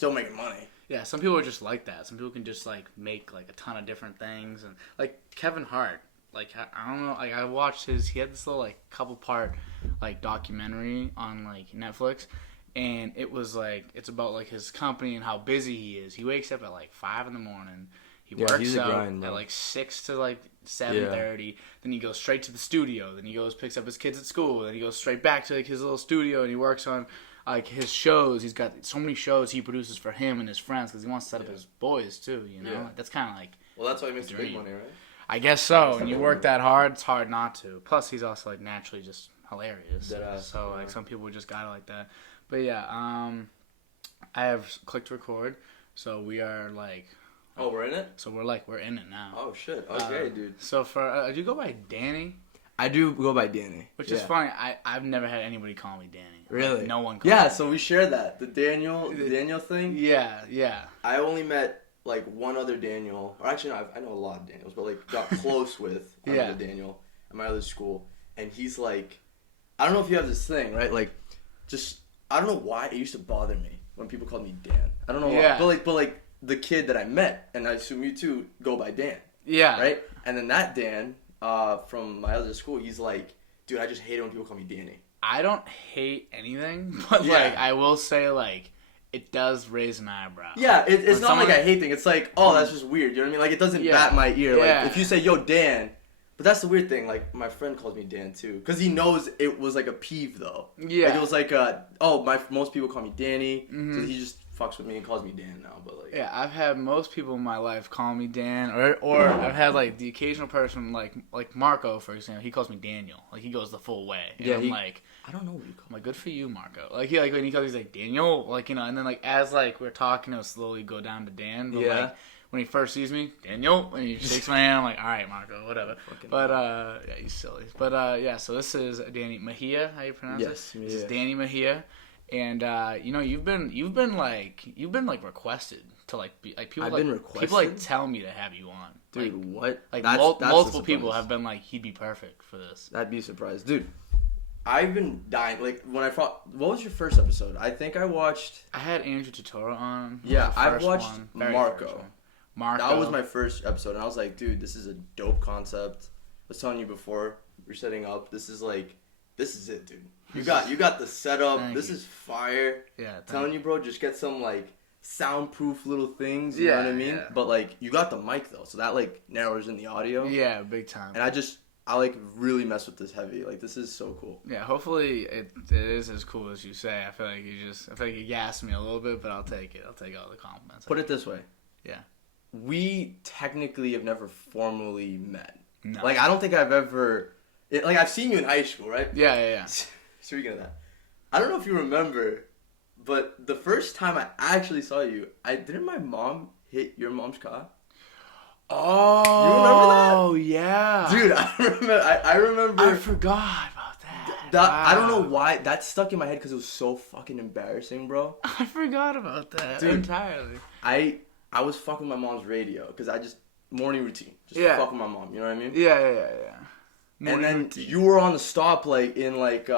still making money. Yeah, some people are just like that. Some people can just like make like a ton of different things, and like Kevin Hart. Like I don't know. Like I watched he had this little like couple part like documentary on like Netflix, and it was like it's about like his company and how busy he is. He wakes up at like 5 a.m. He works out at like 6 to like 7:30. Then he goes straight to the studio. Then he goes picks up his kids at school. Then he goes straight back to like his little studio and he works on like his shows. He's got so many shows he produces for him and his friends because he wants to set up his boys too. You know, that's kind of like. Well, that's why he makes the big money, right? I guess so. And you work that hard, it's hard not to. Plus, he's also like naturally just hilarious. So like some people just got it like that. But yeah, I have clicked record, so we are like. Oh, we're in it? So we're in it now. Oh shit! Okay, dude. So do you go by Danny? I do go by Danny. Which is funny. I've never had anybody call me Danny. Really? Like, no one calls me. Yeah, so we share that. The Daniel thing. Yeah. I only met like one other Daniel, or actually no, I know a lot of Daniels, but like got close with another Daniel at my other school, and he's like, I don't know if you have this thing, right? Like, just I don't know why it used to bother me when people called me Dan. I don't know why, but like the kid that I met, and I assume you too go by Dan. Yeah. Right, and then that Dan from my other school, he's like, dude, I just hate it when people call me Danny. I don't hate anything, but like I will say like. It does raise an eyebrow. Yeah, it's not like I hate thing. It's like, oh, that's just weird. You know what I mean? Like, it doesn't bat my ear. Like, if you say, yo, Dan. But that's the weird thing. Like, my friend calls me Dan, too. Because he knows it was, like, a peeve, though. Yeah. Like, it was like, most people call me Danny. Mm-hmm. So he just fucks with me and calls me Dan now. But like, yeah, I've had most people in my life call me Dan. Or I've had, like, the occasional person, like Marco, for example. He calls me Daniel. Like, he goes the full way. And I'm like... I don't know what you call. I'm like, good for you, Marco. Like when he calls, he's like Daniel, like and then like as like we're talking, it'll slowly go down to Dan. But like when he first sees me, Daniel, and he shakes my hand, I'm like, all right, Marco, whatever. But yeah, he's silly. But yeah, so this is Danny Mejia. How you pronounce it? Yes, This is Danny Mejia, and you've been like requested to like be like people. People like tell me to have you on. Dude, like, what? Like multiple people have been like, he'd be perfect for this. That'd be a surprise, dude. I've been dying. Like, when I thought... What was your first episode? I think I watched... I had Andrew Tutora on. Yeah, I watched Marco. That was my first episode, and I was like, dude, this is a dope concept. I was telling you before, we're setting up. This is it, dude. You got the setup. This is fire. Yeah. Telling you, bro, just get some, like, soundproof little things. You know what I mean? Yeah. But, like, you got the mic, though, so that, like, narrows in the audio. Yeah, big time. And I like really mess with this heavy. Like, this is so cool. Yeah, hopefully it is as cool as you say. I feel like you gassed me a little bit, but I'll take it. I'll take all the compliments. Put it this way. Yeah. We technically have never formally met. No. Like, I don't think I've ever... Like, I've seen you in high school, right? Yeah. Speaking of that, I don't know if you remember, but the first time I actually saw you, didn't my mom hit your mom's car? Oh, you remember that? Oh, yeah. Dude, I remember. I forgot about that. Wow. I don't know why. That stuck in my head because it was so fucking embarrassing, bro. I forgot about that. Dude, entirely. I was fucking with my mom's radio because morning routine. Just fuck with my mom, you know what I mean? Yeah. And then routine. You were on the stop, like, in, like,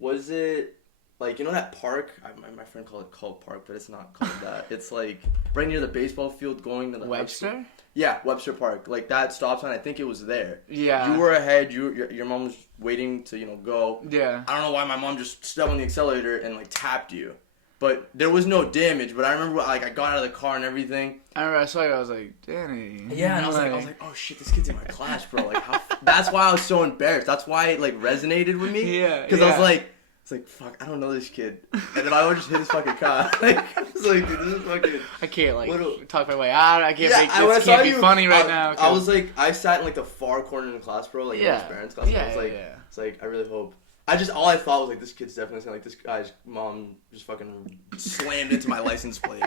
was it... Like, you know that park? My friend called it Cult Park, but it's not called that. It's, like, right near the baseball field going to the... Webster? Yeah, Webster Park. Like, that stop sign, I think it was there. Yeah. You were ahead. Your mom was waiting to, go. Yeah. I don't know why my mom just stepped on the accelerator and, like, tapped you. But there was no damage. But I remember, like, I got out of the car and everything. I remember I saw you. I was like, Danny. Yeah, and I was like, oh, shit, this kid's in my class, bro. Like, that's why I was so embarrassed. That's why it, like, resonated with me. Yeah, because I was like... It's like, fuck, I don't know this kid. And then I would just hit his fucking car. Like, I was like, dude, this is fucking... I can't, like, talk my way out. I can't make this can't be funny right now. I was like, I sat in, like, the far corner in the class, bro. Like, in his parents' class. Yeah, I was like, it's like, I really hope... all I thought was, like, this kid's definitely saying, like, this guy's mom just fucking slammed into my license plate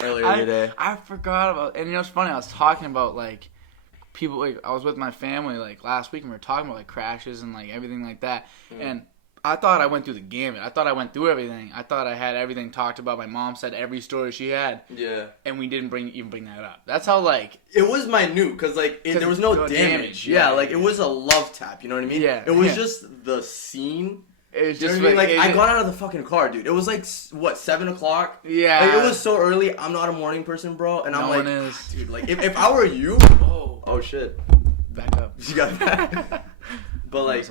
earlier today. I forgot about... And, it's funny, I was talking about, like, people... Like, I was with my family, like, last week, and we were talking about, like, crashes and, like, everything like that. And... I thought I went through the gamut. I thought I went through everything. I thought I had everything talked about. My mom said every story she had. Yeah. And we didn't even bring that up. That's how, like... It was minute, because, like, there was no damage. Yeah, like, it was a love tap, you know what I mean? Yeah. It was just the scene It's just I got out of the fucking car, dude. It was like what, 7 o'clock? Yeah. Like, it was so early. I'm not a morning person, bro. And I'm like, dude, like if I were you, oh shit, back up. You got back. But like,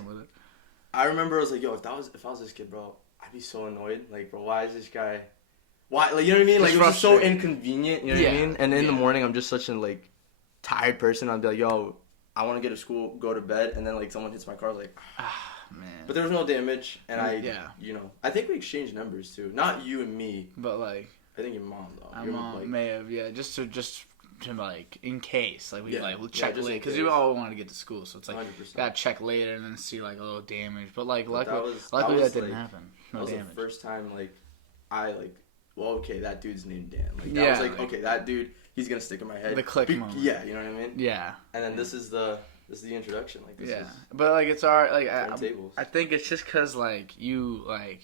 I remember I was like, yo, if I was this kid, bro, I'd be so annoyed. Like, bro, why is this guy? Why? Like, you know what I mean? Like, it was just so inconvenient. You know what I mean? And in the morning, I'm just such a like tired person. I'd be like, yo, I want to get to school, go to bed, and then like someone hits my car, like, man. But there was no damage, and I think we exchanged numbers too. Not you and me, but like, I think your mom though. Your mom may have, just to like in case, like we'll check later because you all want to get to school, so it's like 100%. Gotta check later and then see like a little damage. But like luckily that didn't happen. No damage. That was the first time like I like. Well, okay, that dude's named Dan. Like that was like okay, that dude, he's gonna stick in my head. The click moment. Yeah, you know what I mean. Yeah. And then this is the introduction. Like this is. But like it's alright. Like I think it's just because like you like.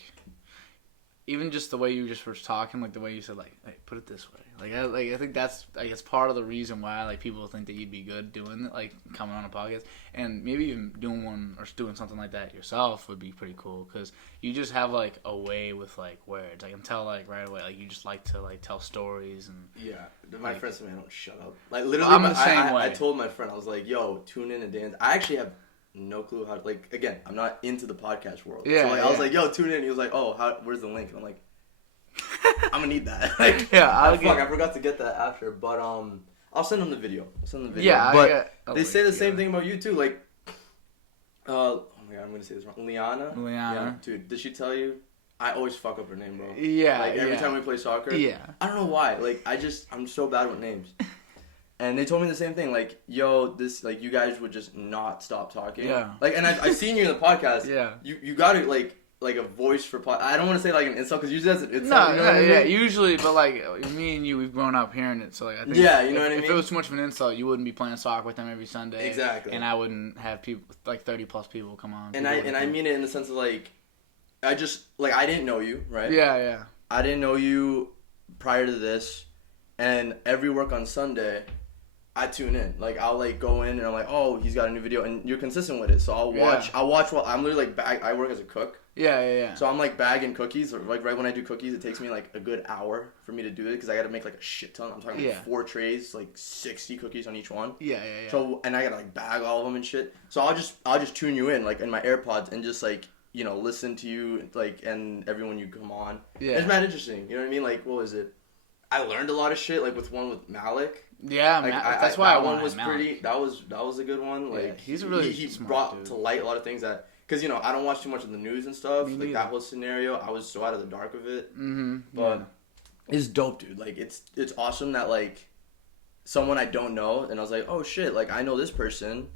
Even just the way you just were talking, like the way you said, like, hey, put it this way, I think that's, I guess, part of the reason why like people think that you'd be good doing it, like coming on a podcast, and maybe even doing one or doing something like that yourself would be pretty cool because you just have like a way with like words. I can tell like right away, like you just like to like tell stories and my friends say, man, don't shut up. Like literally, I'm the same way. I told my friend, I was like, yo, tune in to Dan. I actually have no clue how to, like, again, I'm not into the podcast world. So like I was like, yo, tune in. He was like, oh, where's the link? And I'm like, I'm gonna need that. Like, I forgot to get that after, but I'll send them the video. Yeah, but they say the same thing about you too. Like, oh my god, I'm gonna say this wrong. Liana. Yeah, dude, did she tell you? I always fuck up her name, bro. Yeah. Like every time we play soccer. Yeah. I don't know why. Like I'm so bad with names. And they told me the same thing, like, yo, this, like, you guys would just not stop talking. Yeah. Like, and I've seen you in the podcast. Yeah. You got it, like a voice for I don't want to say, like, an insult, because usually that's an insult. No, usually, but, like, me and you, we've grown up hearing it, so, like, I think... Yeah, you know what I mean? If it was too much of an insult, you wouldn't be playing soccer with them every Sunday. Exactly. And I wouldn't have people, like, 30-plus people come on. And I mean it in the sense of, like, I just, like, I didn't know you, right? Yeah. I didn't know you prior to this, and every work on Sunday... I tune in. Like, I'll, like, go in and I'm like, oh, he's got a new video, and you're consistent with it. So I'll watch while I'm literally, like, I work as a cook. Yeah. So I'm, like, bagging cookies. Or, like, right when I do cookies, it takes me, like, a good hour for me to do it because I got to make, like, a shit ton. I'm talking, like, 4 trays, like, 60 cookies on each one. Yeah. So, and I got to, like, bag all of them and shit. So I'll just tune you in, like, in my AirPods and just, like, you know, listen to you, like, and everyone you come on. Yeah. It's mad interesting. You know what I mean? Like, what was it? I learned a lot of shit, like, with Malik. Yeah, like, that's why that one was pretty. That was a good one. Like, yeah, he's a really he smart brought dude. To light a lot of things that, because, you know, I don't watch too much of the news and stuff. Like that whole scenario, I was so out of the dark of it. Mm-hmm. But it's dope, dude. Like it's awesome that like someone I don't know, and I was like, oh shit, like I know this person,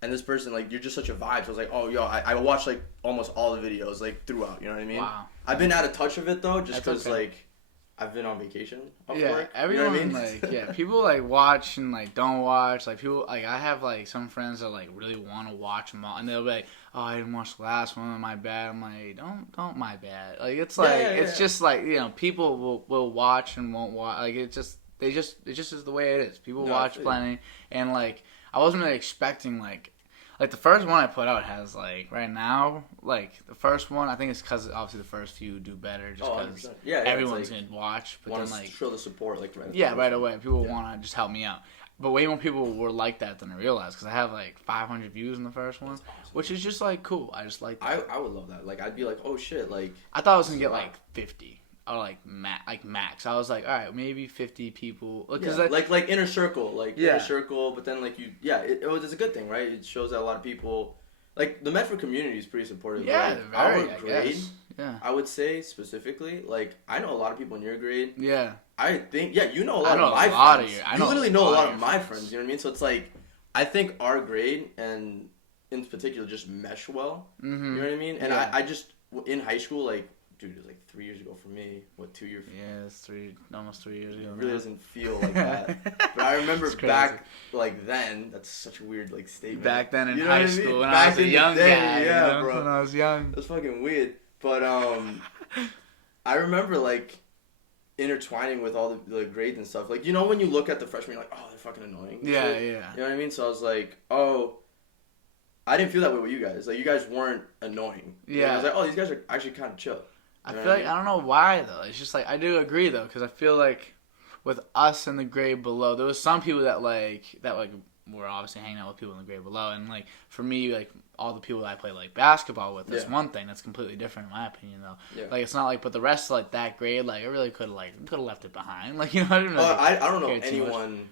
and this person, like, you're just such a vibe. So I was like, oh yo, I watched like almost all the videos like throughout. You know what I mean? Wow. I've been out of touch of it though, just because like. I've been on vacation. Work, everyone, you know what I mean? People like watch and like don't watch. Like people, like I have like some friends that like really want to watch them all, and they'll be like, "Oh, I didn't watch the last one. My bad." I'm like, "Don't my bad." Like it's like it's just like, you know, people will watch and won't watch. Like it just is the way it is. People watch plenty, and like I wasn't really expecting like the first one I put out has like right now, like the first one, I think it's because obviously the first few do better just because everyone's gonna watch. But then like show the support like right away. People want to just help me out. But way more people were like that than I realized because I have like 500 views in the first one, awesome. Which is just like cool. I just like that. I would love that. Like I'd be like, oh shit, like I thought I was gonna get like 50. Or like max. I was like, all right, maybe 50 people. Cause like inner circle, inner circle. But then like it's a good thing, right? It shows that a lot of people, like the Medford community is pretty supportive. Yeah, like, our grade, I would say specifically, like I know a lot of people in your grade. Yeah, I think you know a lot of my friends. You literally know a lot of my friends. You know what I mean? So it's like I think our grade and in particular just mesh well. Mm-hmm. You know what I mean? And I just in high school like. Dude, it was like 3 years ago for me. What, 2 years? Yeah, it's almost 3 years ago. It really doesn't feel like that. But I remember back, like then, that's such a weird like statement. Back then in high school, when I was a young guy, bro. When I was young. It was fucking weird. But I remember like intertwining with all the grades and stuff. Like, you know when you look at the freshmen, you're like, oh, they're fucking annoying. Yeah. You know what I mean? So I was like, oh, I didn't feel that way with you guys. Like, you guys weren't annoying. Yeah. I was like, oh, these guys are actually kind of chill. I feel like, I don't know why, though. It's just, like, I do agree, though, because I feel like with us in the grade below, there was some people that were obviously hanging out with people in the grade below. And, like, for me, like, all the people that I play, like, basketball with, that's one thing. That's completely different, in my opinion, though. Yeah. Like, it's not like, but the rest of, like, that grade, like, I really could have left it behind. Like, you know, I don't know anyone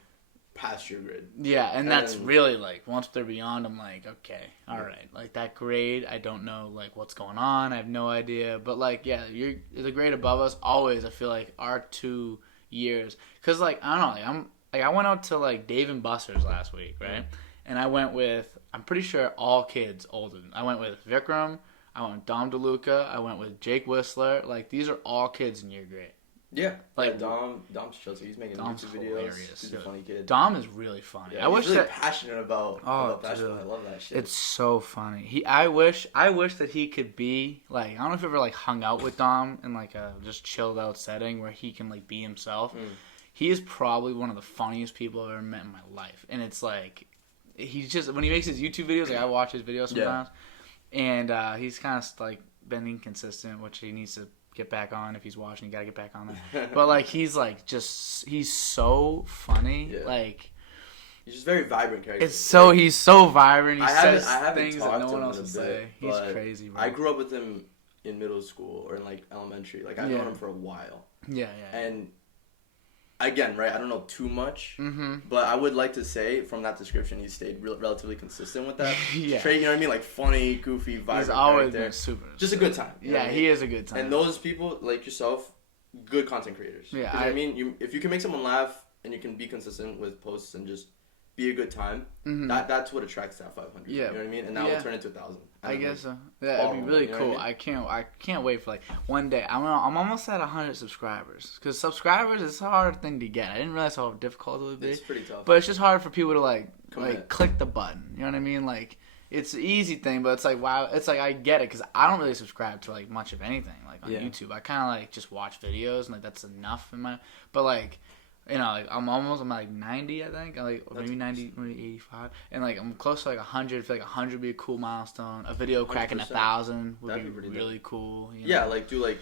past your grade. Yeah, and that's really, like, once they're beyond, I'm like, okay, all right. Like, that grade, I don't know, like, what's going on. I have no idea. But, like, yeah, the grade above us, always, I feel like, our 2 years. Because, like, I don't know, like, I went out to, like, Dave and Buster's last week, right? And I went with, I'm pretty sure, all kids older. I went with Vikram, I went with Dom DeLuca, I went with Jake Whistler. Like, these are all kids in your grade. Yeah, like Dom's chill. He's making YouTube videos. Hilarious. He's a funny kid. Dom is really funny. Yeah, he's really passionate about basketball. I love that shit. It's so funny. I wish that he could be like, I don't know if you ever like hung out with Dom in like a just chilled out setting where he can like be himself. He is probably one of the funniest people I've ever met in my life, and it's like he's just when he makes his YouTube videos, like I watch his videos sometimes, and he's kind of like been inconsistent, which he needs to get back on. If he's watching, you gotta get back on that. But like he's like he's so funny. Like he's just very vibrant character. He's so vibrant. He says things that no one else will say. He's crazy, bro. I grew up with him in middle school or in like elementary. Like I've known him for a while. Yeah. And again, right, I don't know too much, but I would like to say from that description, he stayed relatively consistent with that trait. You know what I mean? Like funny, goofy, vibrant. He's always been super. Just a good time. Yeah, he is a good time. And those people like yourself, good content creators. Yeah, you know what I mean, if you can make someone laugh and you can be consistent with posts and just be a good time, that's what attracts that 500. Yeah, you know what I mean? And that will turn into 1,000. I guess so. Yeah, it'd be really cool. I can't wait for like one day. I'm almost at 100 subscribers because subscribers is a hard thing to get. I didn't realize how difficult it would be. It's pretty tough. But it's just hard for people to like click the button. You know what I mean? Like it's an easy thing, but it's like wow. It's like I get it because I don't really subscribe to like much of anything like on YouTube. I kind of like just watch videos and like that's enough in my. But like. You know, like I'm like 90, I think. Maybe 90, maybe 85. And like I'm close to like 100. I feel like 100 would be a cool milestone. A video cracking 1,000 would be really cool. You know? Yeah, like do like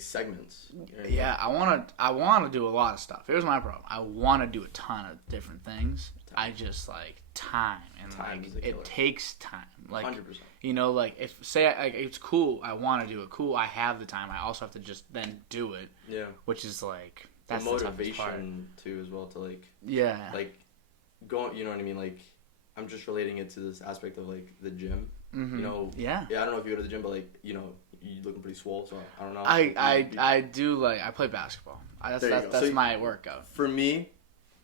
segments. You know yeah, I wanna do a lot of stuff. Here's my problem. I wanna do a ton of different things. I just like time and like it takes time. Like 100%. You know, like if it's cool, I want to do it. Cool, I have the time. I also have to just then do it. Yeah. Which is like. That's the motivation too, as well, to like going. You know what I mean? Like, I'm just relating it to this aspect of like the gym. You know? Yeah. I don't know if you go to the gym, but like you know, you looking pretty swole. So I don't know. I do like I play basketball. That's my workout. For me,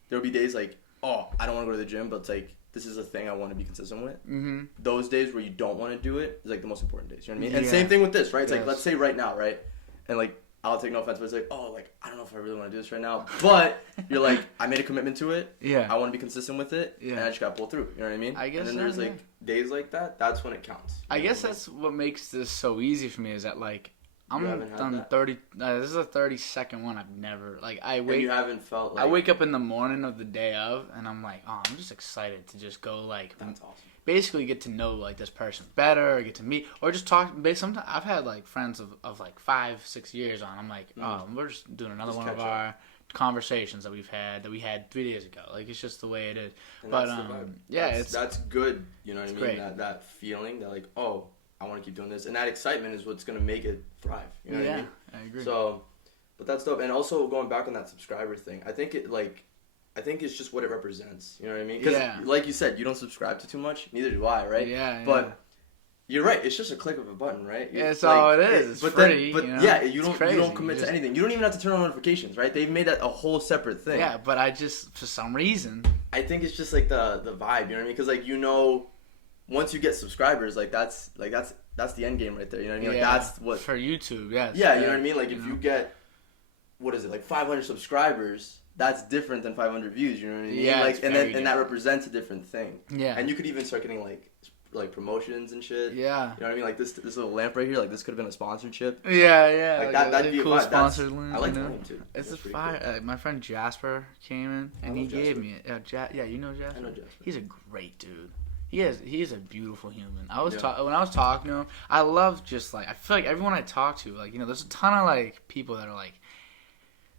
there'll be days like, oh, I don't want to go to the gym, but it's like this is a thing I want to be consistent with. Those days where you don't want to do it is like the most important days. You know what I mean? And same thing with this, right? It's like let's say right now, right, and like. I'll take no offense, but it's like, oh, like, I don't know if I really want to do this right now. But you're like, I made a commitment to it. Yeah. I want to be consistent with it. Yeah. And I just got to pull through. You know what I mean? I guess. And then there's like days like that. That's when it counts. I guess that's what makes this so easy for me is that like I'm done 30. This is a 30-second one. I've never like I wake. And you haven't felt like. I wake up in the morning of the day of, and I'm like, oh, I'm just excited to just go like. That's awesome. Basically get to know like this person better, or get to meet, or just talk. Sometimes I've had like friends of like 5-6 years on. I'm like, oh, we're just doing another one of our conversations that we had 3 days ago. Like it's just the way it is. And but that's good. You know what I mean? Great. That feeling that like, oh, I want to keep doing this, and that excitement is what's gonna make it thrive. You know what I mean? I agree. So, but that's dope. And also going back on that subscriber thing, I think it's just what it represents. You know what I mean? Because, like you said, you don't subscribe to too much. Neither do I, right? Yeah. But you're right. It's just a click of a button, right? It's all it is. It's free. But you know? You don't commit to anything. You don't even have to turn on notifications, right? They've made that a whole separate thing. Yeah, but I just for some reason I think it's just like the vibe. You know what I mean? Because like once you get subscribers, like that's the end game right there. You know what I mean? Like that's what for YouTube. Yes. Yeah, you know what I mean? Like if you get what is it like 500 subscribers. That's different than 500 views, you know what I mean? Yeah, like, and that represents a different thing. Yeah. And you could even start getting like promotions and shit. Yeah. You know what I mean? Like this little lamp right here, like this could have been a sponsorship. Yeah. Like that'd be a cool vibe. sponsored lamp. I like the name too. It's a fire. Cool. My friend Jasper came in and he gave me it. Yeah, you know Jasper? I know Jasper. He's a great dude. He is a beautiful human. When I was talking to him, I love just like I feel like everyone I talk to, like, you know, there's a ton of like people that are like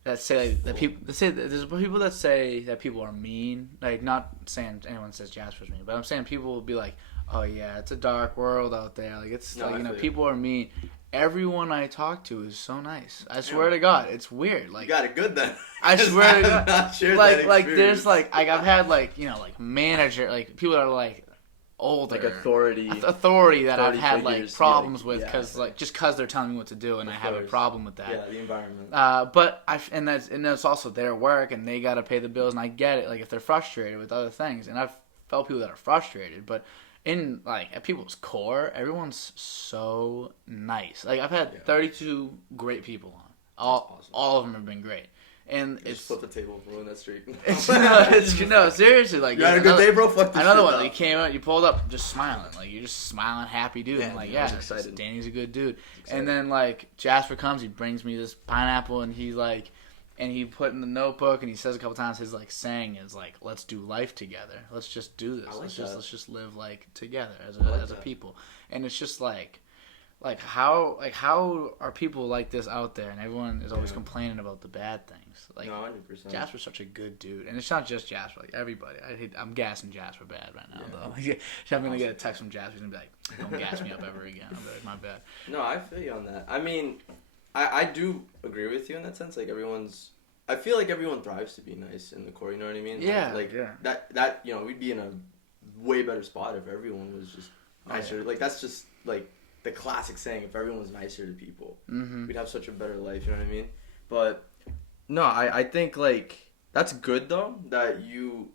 that say like, that people that say there's people that say that people are mean. Like, not saying anyone says Jasper's mean, but I'm saying people will be like, oh yeah, it's a dark world out there. Like, it's like, you know, people are mean. Everyone I talk to is so nice. I swear to God, it's weird. Like, you got it good then. I swear to God, not shared like there's like I've had like, you know, like manager, like people that are like older, like authority that I've had like problems with because like just because they're telling me what to do and I have a problem with that. Yeah, the environment. But that's also their work and they got to pay the bills, and I get it. Like, if they're frustrated with other things, and I've felt people that are frustrated, but in like at people's core, everyone's so nice. Like, I've had 32 great people on. All of them have been great. And it's flip the table, ruin that streak. No, seriously, like, you had a good day, bro. Fuck this another shit one. You came out, you pulled up, just smiling, like you're just smiling, happy dude. I'm like, excited. Danny's a good dude. And then like Jasper comes, he brings me this pineapple, and he like, and he put in the notebook, and he says a couple times his like saying is like, let's do life together. Let's just do this. Let's just live like together as a people. And it's just like how are people like this out there, and everyone is always complaining about the bad things. Like, no, 100%. Jasper's such a good dude, and it's not just Jasper. Like, everybody. I'm gassing Jasper bad right now, though. I'm gonna get a text from Jasper and be like, "Don't gas me up ever again." I'm like, my bad. No, I feel you on that. I mean, I do agree with you in that sense. Like, I feel like everyone thrives to be nice in the core. You know what I mean? Yeah. That you know, we'd be in a way better spot if everyone was just nicer. Like, that's just like the classic saying, if everyone was nicer to people, we'd have such a better life, you know what I mean? But, no, I think, like, that's good, though, that you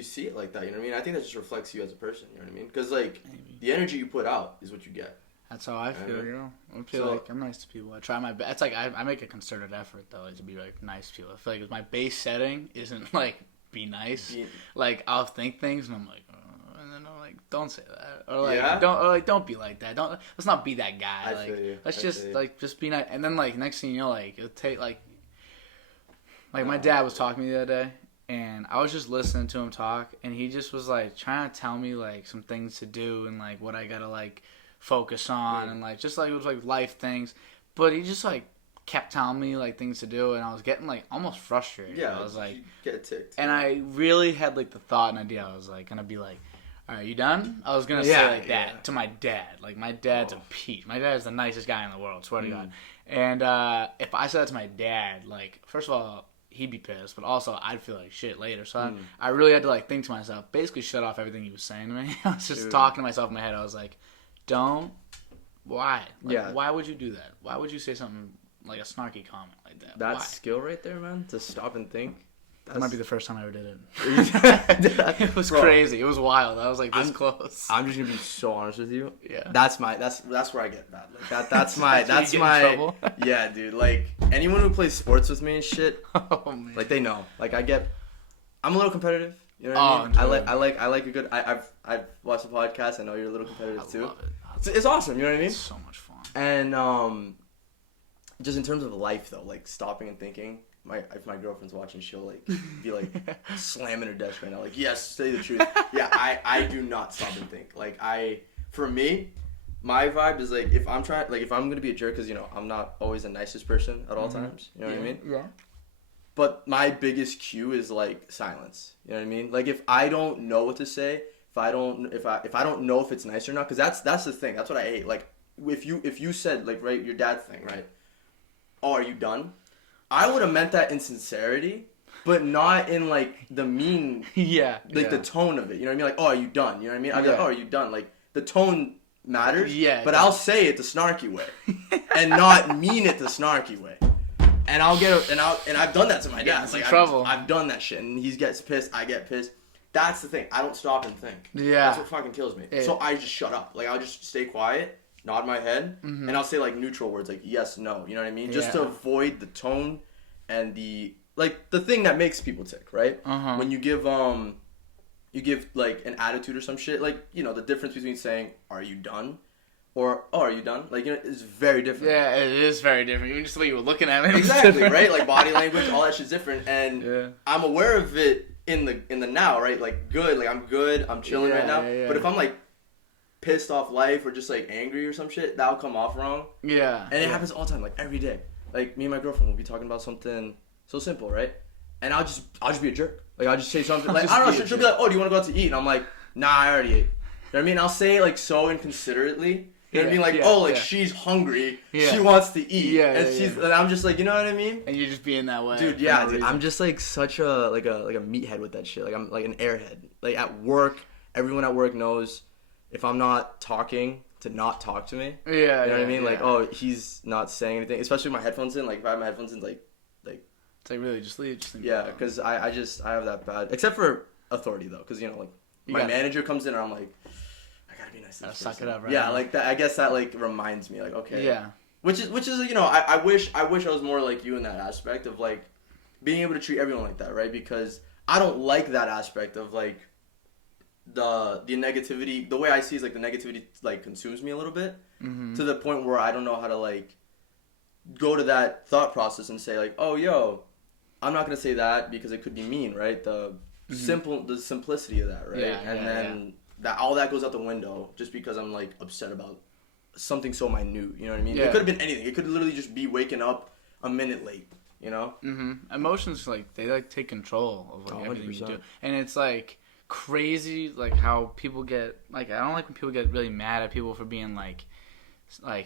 see it like that, you know what I mean? I think that just reflects you as a person, you know what I mean? Because, like, the energy you put out is what you get. That's how I feel, you know? I feel like I'm nice to people. I try my best. It's like, I make a concerted effort, though, to be, like, nice to people. I feel like my base setting isn't, like, be nice. Like, I'll think things, and I'm like, don't say that, or like don't be like that. Let's not be that guy. Let's just be nice. And then like next thing you know, like it'll take like my dad was talking to me the other day, and I was just listening to him talk, and he just was like trying to tell me like some things to do and like what I gotta like focus on and like just like it was like life things, but he just like kept telling me like things to do, and I was getting like almost frustrated. I was like, get ticked. And I really had like the thought and idea. I was like gonna be like, all right, you done? I was going to say like that to my dad. Like, my dad's a peach. My dad's the nicest guy in the world, swear to God. And if I said that to my dad, like, first of all, he'd be pissed, but also I'd feel like shit later. So I really had to, like, think to myself, basically shut off everything he was saying to me. I was just talking to myself in my head. I was like, why? Like, why would you do that? Why would you say something like a snarky comment like that? That skill right there, man, to stop and think. That might be the first time I ever did it. It was crazy. It was wild. I was like this close. I'm just gonna be so honest with you. Yeah. That's where I get bad. Like that's my trouble. Yeah, dude. Like anyone who plays sports with me and shit, like they know. Like I'm a little competitive. You know what I mean? I like a good. I've watched the podcast. I know you're a little competitive too. Love it. It's awesome. You know what I mean? It's so much fun. And just in terms of life though, like stopping and thinking. If my girlfriend's watching, she'll like be like slamming her desk right now. Like, yes, say the truth. Yeah, I do not stop and think. Like for me, my vibe is like if I'm gonna be a jerk, because you know I'm not always the nicest person at all times. You know what I mean? Yeah. But my biggest cue is like silence. You know what I mean? Like if I don't know what to say, if I don't know if it's nice or not, because that's the thing. That's what I hate. Like if you said like right your dad's thing right. Oh, are you done? I would have meant that in sincerity, but not in, like, the mean... the tone of it. You know what I mean? Like, oh, are you done? You know what I mean? I'd be like, oh, are you done? Like, the tone matters, but I'll say it the snarky way and not mean it the snarky way. And I'll get... And I've done that to my dad. Like, trouble. I've done that shit, and he gets pissed, I get pissed. That's the thing. I don't stop and think. Yeah. That's what fucking kills me. So I just shut up. Like, I'll just stay quiet. Nod my head, and I'll say, like, neutral words, like, yes, no, you know what I mean? Just to avoid the tone and the thing that makes people tick, right? When you give, like, an attitude or some shit, like, you know, the difference between saying, are you done? Or, oh, are you done? Like, you know, it's very different. Yeah, it is very different. Even just the way you were looking at me. Exactly, right? Like, body language, all that shit's different, and I'm aware of it in the now, right? Like good, like I'm good, I'm chilling right now. Yeah. But if I'm like pissed off life or just like angry or some shit, that'll come off wrong. Yeah. And it happens all the time, like every day. Like me and my girlfriend will be talking about something so simple, right? And I'll just be a jerk. Like I'll just say something like I don't know. She'll be like, "Oh, do you want to go out to eat?" And I'm like, "Nah, I already ate." You know what I mean? I'll say it like so inconsiderately. You know what I mean? Like, she's hungry. Yeah. She wants to eat. Yeah, and I'm just like, you know what I mean? And you just being that way. Dude, yeah, dude. I'm just like such a like a meathead with that shit. Like I'm like an airhead. Like at work, everyone at work knows if I'm not talking to not talk to me. Yeah. You know what I mean? Like, oh, he's not saying anything. Especially with my headphones in. Like if I have my headphones in, like it's like really just leave. Yeah, because I have that bad. Except for authority though, because you know like my manager comes in and I'm like. Be nice to suck it up, right? Yeah, now. like that. I guess that like reminds me, like okay. Yeah. Which is you know I wish I was more like you in that aspect of like being able to treat everyone like that, right? Because I don't like that aspect of like the negativity. The way I see is like the negativity like consumes me a little bit to the point where I don't know how to like go to that thought process and say like, oh yo, I'm not gonna say that because it could be mean, right? The simplicity of that, right? Yeah, and then. That all that goes out the window just because I'm like upset about something so minute. You know what I mean? Yeah. It could have been anything. It could literally just be waking up a minute late. You know? Emotions like they like take control of like everything you do, and it's like crazy like how people get like I don't like when people get really mad at people for being like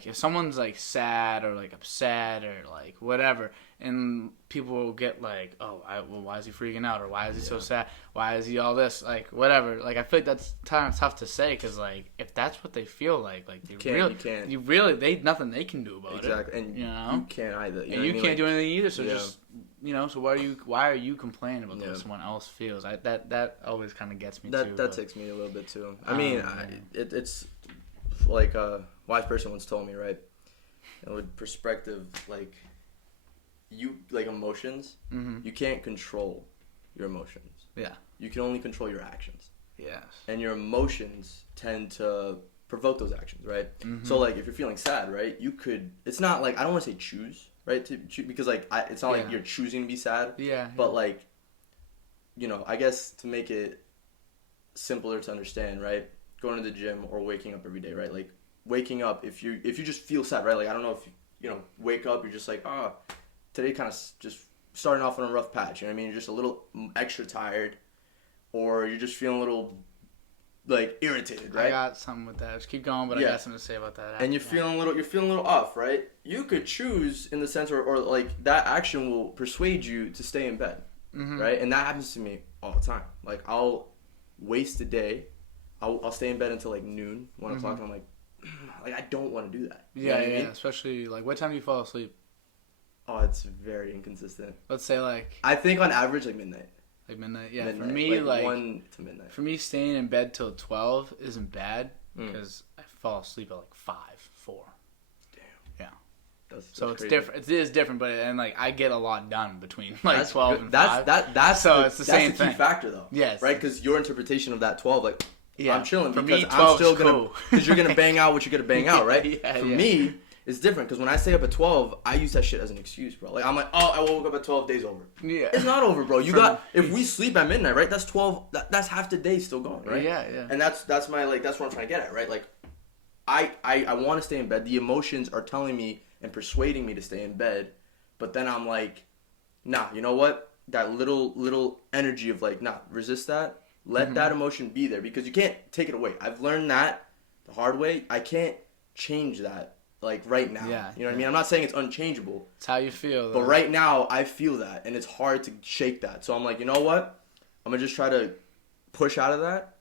if someone's like sad or like upset or like whatever, and people will get like, oh, well, why is he freaking out or why is he so sad? Why is he all this? Like whatever. Like I feel like that's kind of tough to say because like if that's what they feel like they really nothing they can do about it. Exactly, and you know you can't either. You know you can't do anything either. So just so why are you complaining about what someone else feels? That always kind of gets me too. That takes me a little bit too. I mean, it's like a wise person once told me, right? With perspective, like you like emotions, you can't control your emotions. Yeah. You can only control your actions. Yes. And your emotions tend to provoke those actions, right? So like if you're feeling sad, right? You could. It's not like I don't want to say choose, right? Because like it's not like you're choosing to be sad. Yeah. But like, you know, I guess to make it simpler to understand, right? Going to the gym or waking up every day, right? Like waking up, if you just feel sad, right? Like I don't know if you wake up, you're just like, today kind of just starting off on a rough patch. You know what I mean? You're just a little extra tired, or you're just feeling a little like irritated, right? I got something with that. Just keep going, but I got something to say about that. And you're feeling a little off, right? You could choose in the sense, or like that action will persuade you to stay in bed, right? And that happens to me all the time. Like I'll waste a day. I'll stay in bed until like noon, 1 o'clock, and I'm like I don't want to do that. You know what I mean? Especially like what time do you fall asleep? Oh, it's very inconsistent. Let's say like I think on average like midnight. Like midnight, yeah. Midnight. For me, like 1 to midnight. For me, staying in bed till 12 isn't bad because I fall asleep at like 5, 4. Damn. Yeah. That's so it's crazy. different. It is different, but and like I get a lot done between like that's 12 good. and 5. That's so it's the same That's the key factor though. Yes. Right, because your interpretation of that 12, like I'm chilling for because me, I'm still gonna because you're gonna bang out what you're gonna bang out, right? For me. It's different because when I stay up at 12, I use that shit as an excuse, bro. Like I'm like, oh, I woke up at 12, days over. Yeah, it's not over, bro. If we sleep at midnight, right? That's 12. That's half the day still gone, right? Yeah. And that's my like that's what I'm trying to get at, right? Like, I want to stay in bed. The emotions are telling me and persuading me to stay in bed, but then I'm like, nah. You know what? That little energy of like, nah, resist that. Let that emotion be there because you can't take it away. I've learned that the hard way. I can't change that. Like right now, you know what I mean? I'm not saying it's unchangeable. It's how you feel, though. But right now, I feel that, and it's hard to shake that. So I'm like, you know what? I'm gonna just try to push out of that,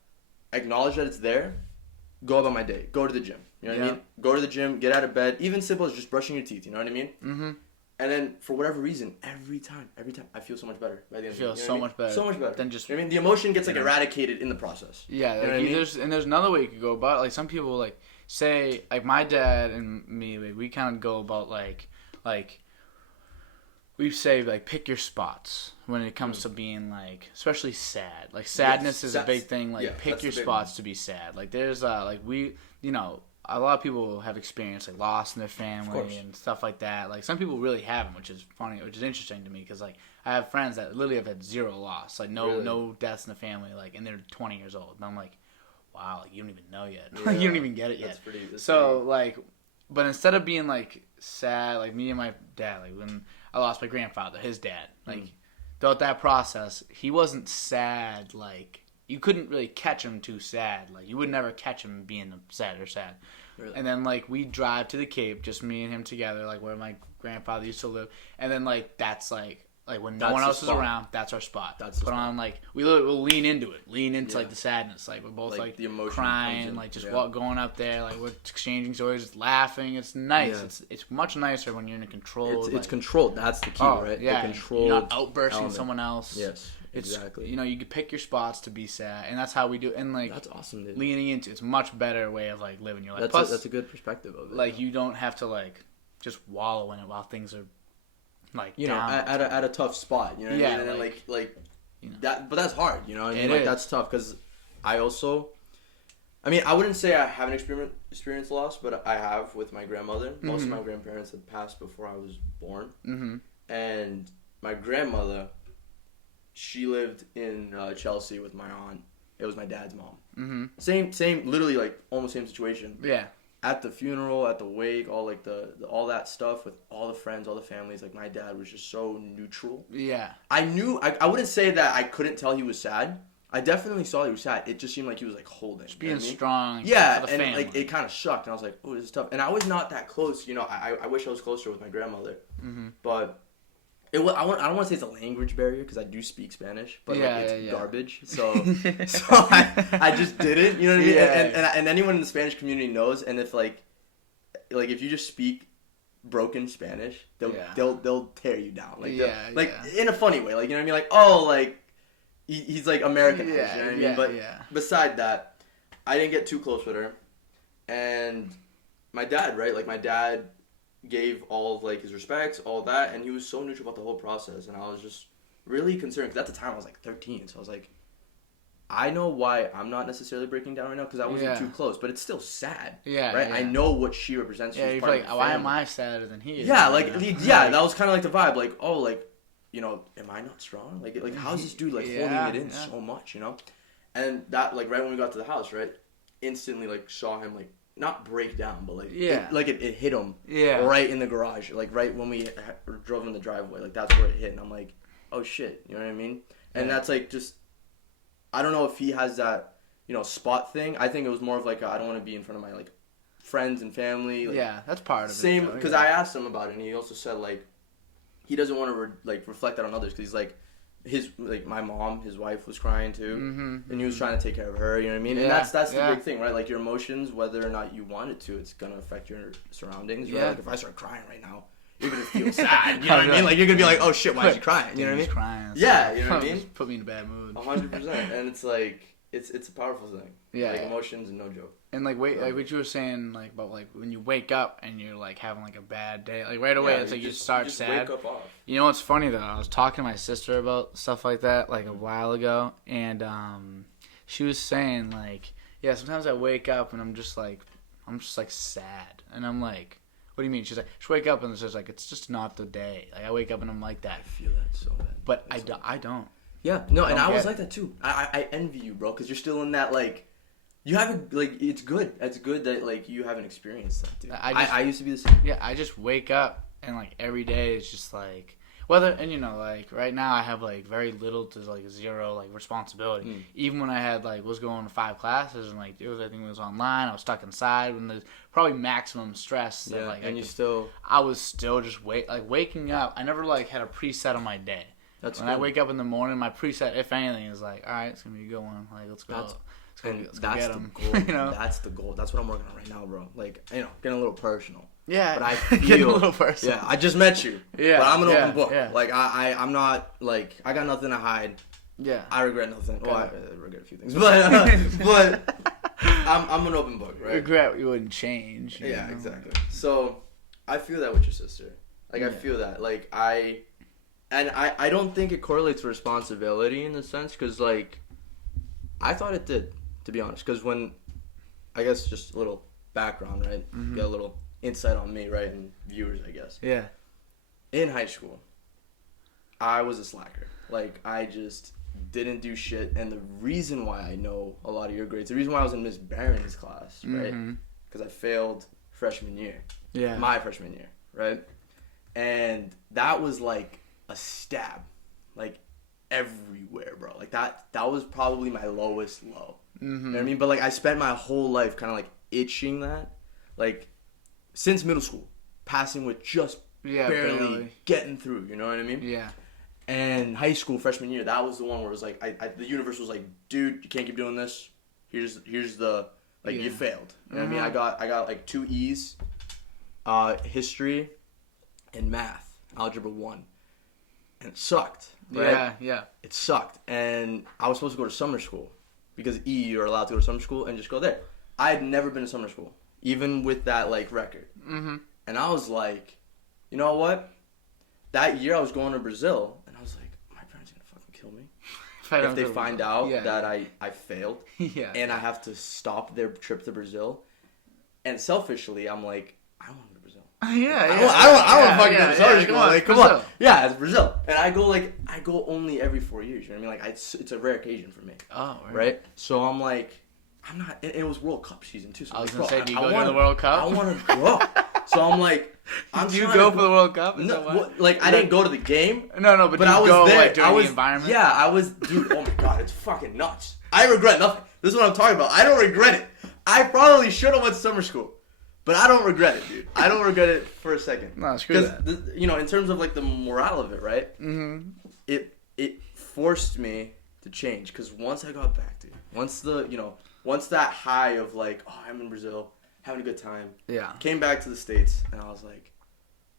acknowledge that it's there, go about my day, go to the gym. You know what I mean? Go to the gym, get out of bed, even simple as just brushing your teeth. You know what I mean? Mm-hmm. And then for whatever reason, every time, I feel so much better by the end of the day. You feel so much better. So much better. Than just. You know what I mean? The emotion gets like eradicated in the process. Yeah, you know what I mean? There's another way you could go about it. Like some people like. Say, like, my dad and me, we kind of go about, like, we say, like, pick your spots when it comes to being, like, especially sad. Like, sadness is a big thing. Like, pick your spots to be sad. Like, there's, like, a lot of people have experienced, like, loss in their family and stuff like that. Like, some people really haven't, which is funny, which is interesting to me because, like, I have friends that literally have had zero loss, like no deaths in the family, like, and they're 20 years old. And I'm like, wow, like, you don't even know yet. Yeah, you don't even get it yet. That's pretty. Like, but instead of being like sad, like me and my dad, like when I lost my grandfather, his dad, like throughout that process, he wasn't sad. Like you couldn't really catch him too sad. Like you would never catch him being sad. Really? And then like we drive to the Cape, just me and him together, like where my grandfather used to live, and then like that's like when no one else is around, that's our spot. That's the spot. On like we'll lean into like the sadness, like we're both like the emotion crying, like just going up there, like we're exchanging stories, just laughing. It's nice. Yeah. It's much nicer when you're in a controlled. It's controlled. That's the key, right? Yeah, the controlled. You're not outbursting someone else. Yes, exactly. You can pick your spots to be sad, and that's how we do. And like that's awesome, dude. Leaning into it's a much better way of like living your life. That's a good perspective of it. Like you don't have to like just wallow in it while things are. Like at a tough spot, you know what I mean? And like that, but that's hard, you know what I mean? Like that's tough because I wouldn't say I haven't experienced loss, but I have with my grandmother. Most of my grandparents had passed before I was born, and my grandmother, she lived in Chelsea with my aunt. It was my dad's mom. Same, literally like almost same situation. Yeah. At the funeral, at the wake, all like the all that stuff with all the friends, all the families, like my dad was just so neutral. Yeah. I wouldn't say that I couldn't tell he was sad. I definitely saw he was sad. It just seemed like he was like holding. Just being strong. Yeah, and family. Like it kind of sucked. And I was like, oh, this is tough. And I was not that close. You know, I wish I was closer with my grandmother. But I don't want to say it's a language barrier because I do speak Spanish, but it's garbage. So I just didn't. You know what I mean? Yeah. And anyone in the Spanish community knows. And if like if you just speak broken Spanish, they'll tear you down. Like in a funny way. Like you know what I mean? Like oh like he's like American. Yeah, you know what I mean? But beside that, I didn't get too close with her. And my dad, right? Like my dad gave all of like his respects, all that, and he was so neutral about the whole process, and I was just really concerned because at the time I was like 13, so I was like, I know why I'm not necessarily breaking down right now because I wasn't too close, but it's still sad. Yeah, right. Yeah. I know what she represents. Yeah, you're like, why am I sadder than he is? Yeah, that was kind of like the vibe, like oh, like you know, am I not strong? Like how's this dude like holding it in so much, you know? And that like right when we got to the house, right, instantly like saw him like. Not break down, but like it hit him right in the garage, like right when we drove in the driveway, like that's where it hit, and I'm like, oh shit, you know what I mean? And that's like just, I don't know if he has that, you know, spot thing. I think it was more of like I don't want to be in front of my like friends and family. Like, that's part of it. Same, because I asked him about it, and he also said like he doesn't want to reflect that on others because he's like. My mom, his wife was crying too, and he was trying to take care of her. You know what I mean? And that's the big thing, right? Like your emotions, whether or not you want it to, it's gonna affect your surroundings. Right? Like if I start crying right now, you're gonna feel sad. You know what I mean? Like you're gonna be like, oh shit, why is he crying? You know what I mean? Crying. Yeah, you know what I mean? Put me in a bad mood. 100%, and it's like it's a powerful thing. Yeah, like emotions and no joke. And like like what you were saying, like about like when you wake up and you're like having like a bad day, like right away it's like you start sad. Wake up off. You know what's funny though? I was talking to my sister about stuff like that like a while ago, and she was saying like, yeah, sometimes I wake up and I'm just like sad, and I'm like, what do you mean? She's like, just wake up and it's just like it's just not the day. Like I wake up and I'm like that. I feel that so bad. But I don't. Yeah, no, and I was like that too. I envy you, bro, because you're still in that like. You haven't, like, it's good. It's good that, like, you haven't experienced that, dude. I used to be the same. Yeah, I just wake up, and, like, every day is just, like, and, you know, like, right now I have, like, very little to, like, zero, like, responsibility. Even when I had, like, was going to 5 classes, and, like, everything was online, I was stuck inside, when there's probably maximum stress. Yeah, that, like, and I was still just, waking up. I never, like, had a preset on my day. When I wake up in the morning, my preset, if anything, is, like, all right, it's going to be a good one. Like, let's go. And that's the goal. You know? That's the goal. That's what I'm working on right now, bro. Like, you know, getting a little personal. Yeah. But I feel, getting a little personal. Yeah, I just met you. Yeah. But I'm an open book. Yeah. Like, I'm not, like, I got nothing to hide. Yeah. I regret nothing. Well, I regret a few things. But I'm an open book, right? Regret you wouldn't change. Yeah, know? Exactly. So, I feel that with your sister. Like, I feel that. Like, I don't think it correlates to responsibility in the sense, because, like, I thought it did. To be honest, because when, I guess just a little background, right? Get a little insight on me, right? And viewers, I guess. Yeah. In high school, I was a slacker. Like, I just didn't do shit. And the reason why I know a lot of your grades, the reason why I was in Miss Barron's class, right? Because I failed freshman year. Yeah. My freshman year, right? And that was like a stab. Like, everywhere, bro. Like, that was probably my lowest low. You know what I mean? But, like, I spent my whole life kind of, like, itching that. Like, since middle school. Passing with just barely getting through. You know what I mean? Yeah. And high school, freshman year, that was the one where it was like, the universe was like, dude, you can't keep doing this. Here's the, like, you failed. You know what I mean? I got like 2 E's, history, and math, algebra 1. And it sucked, right? Yeah. It sucked. And I was supposed to go to summer school because you're allowed to go to summer school and just go there. I had never been to summer school, even with that, like, record. And I was like, you know what? That year I was going to Brazil, and I was like, my parents are going to fucking kill me if they find out that I failed and I have to stop their trip to Brazil. And selfishly, I'm like, I don't want to go to Brazil. I don't want to fucking go to summer school. Like, come on. Yeah, it's Brazil. And I go only every 4 years. You know what I mean? Like, it's a rare occasion for me. Oh, right? So I'm like, I'm not. It was World Cup season too. So I was gonna say, do you go to the World Cup? I want to go. So I'm like, did you go for the World Cup? No, like, I didn't go to the game. No, but I was go, there. Like, during the environment. Yeah, I was. Dude, oh my god, it's fucking nuts. I regret nothing. This is what I'm talking about. I don't regret it. I probably should have went to summer school, but I don't regret it, dude. I don't regret it for a second. No, screw that. You know, in terms of, like, the morale of it, right? It forced me to change, because once I got back, dude, once that high of, like, oh, I'm in Brazil, having a good time. Yeah. Came back to the States, and I was like,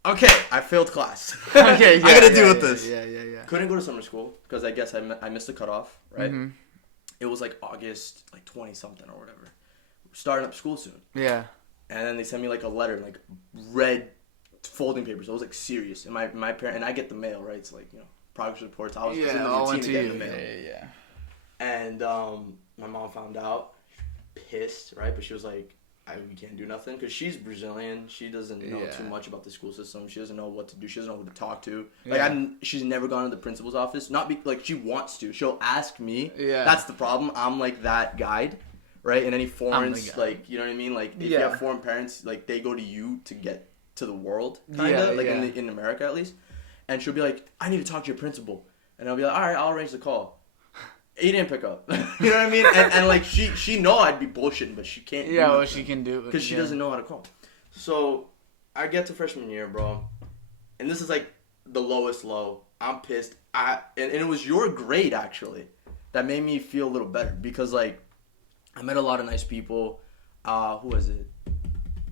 okay, I failed class. Okay, I gotta deal with this. Yeah. Couldn't go to summer school, because I guess I missed the cutoff, right? It was, like, August, like, 20-something or whatever. Starting up school soon. Yeah. And then they sent me, like, a letter, like, red folding paper, so it was, like, serious. And my parent, and I get the mail, right? It's, like, you know, progress reports. I was in the routine to get the mail. Yeah. And my mom found out, pissed, right? But she was like, we can't do nothing, because she's Brazilian. She doesn't know too much about the school system. She doesn't know what to do. She doesn't know who to talk to. Like, she's never gone to the principal's office. Like, she wants to. She'll ask me. Yeah. That's the problem. I'm, like, that guide, right? And any foreigners, like, you know what I mean? Like, if you have foreign parents, like, they go to you to get to the world, kind of, like, in America at least. And she'll be like, I need to talk to your principal. And I'll be like, all right, I'll arrange the call. He didn't pick up. You know what I mean? And like, she know I'd be bullshitting, but she can't. Yeah, well, she can do. Because she doesn't know how to call. So, I get to freshman year, bro. And this is like the lowest low. I'm pissed. And it was your grade, actually, that made me feel a little better. Because, like, I met a lot of nice people. Who was it?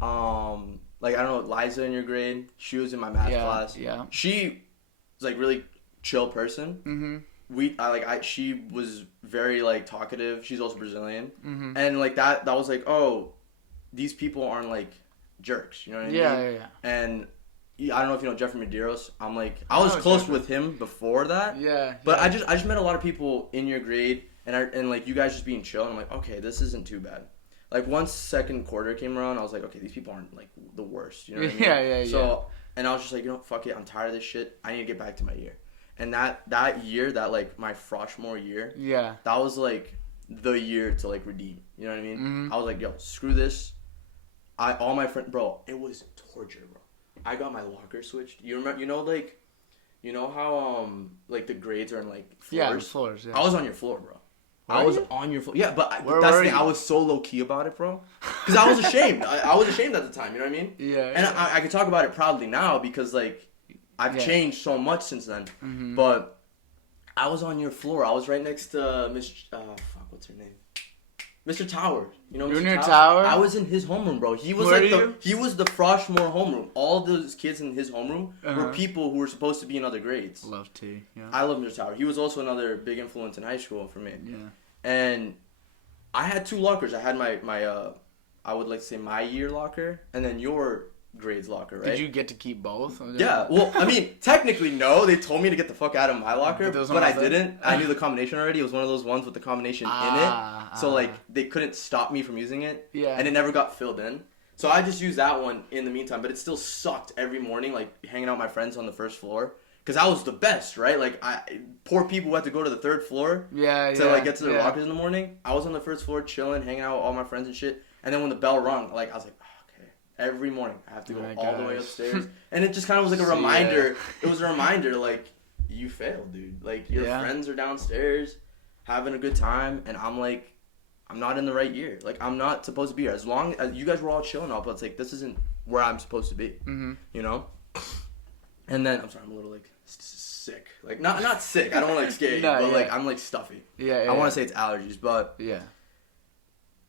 Like, I don't know, Liza in your grade. She was in my math class. Yeah. She was, like, really chill person. She was very, like, talkative. She's also Brazilian. And, like, that was like, oh, these people aren't, like, jerks. You know what I mean? Yeah. And I don't know if you know Jeffrey Medeiros. I'm like, I was close with him before that. Yeah. But I just met a lot of people in your grade, and like, you guys just being chill. And I'm like, okay, this isn't too bad. Like, once second quarter came around, I was like, okay, these people aren't, like, the worst. You know what I mean? Yeah. So, and I was just like, you know, fuck it. I'm tired of this shit. I need to get back to my year. And that year, that, like, my freshman year, that was, like, the year to, like, redeem. You know what I mean? I was like, yo, screw this. All my friends, bro, it was torture, bro. I got my locker switched. You remember, you know how, like, the grades are in, like, floors? Yeah, floors, yeah. I was on your floor, bro. I was on your floor. Yeah, but that's the thing. I was so low-key about it, bro. Because I was ashamed. I was ashamed at the time, you know what I mean? Yeah. And I can talk about it proudly now because, like, I've changed so much since then. But I was on your floor. I was right next to what's her name? Mr. Tower. You know Mr. Tower? I was in his homeroom, bro. He was he was the Froshmore homeroom. All those kids in his homeroom were people who were supposed to be in other grades. Love T. Yeah. I love Mr. Tower. He was also another big influence in high school for me. Yeah. And I had 2 lockers. I had my I would like to say my year locker, and then your grades locker, right? Did you get to keep both? Yeah. Well, I mean, technically, no. They told me to get the fuck out of my locker, but I didn't. I knew the combination already. It was one of those ones with the combination in it. So, like, they couldn't stop me from using it. Yeah. And it never got filled in. So I just used that one in the meantime, but it still sucked every morning, like, hanging out with my friends on the first floor. because I was the best, right? Like, poor people who had to go to the third floor to like get to their lockers in the morning. I was on the first floor chilling, hanging out with all my friends and shit. And then when the bell rung, like, I was like, oh, okay. Every morning I have to go all the way upstairs. And it just kind of was like a reminder. It was a reminder, like, you failed, dude. Like, your friends are downstairs having a good time, and I'm like, I'm not in the right year. Like, I'm not supposed to be here. As long as you guys were all chilling up, but it's like, this isn't where I'm supposed to be. Mm-hmm. You know? And then, I'm sorry, I'm a little, like, sick. Like, not sick. I don't want to, like, scare you, but, like, I'm, like, stuffy. I want to say it's allergies, but... Yeah.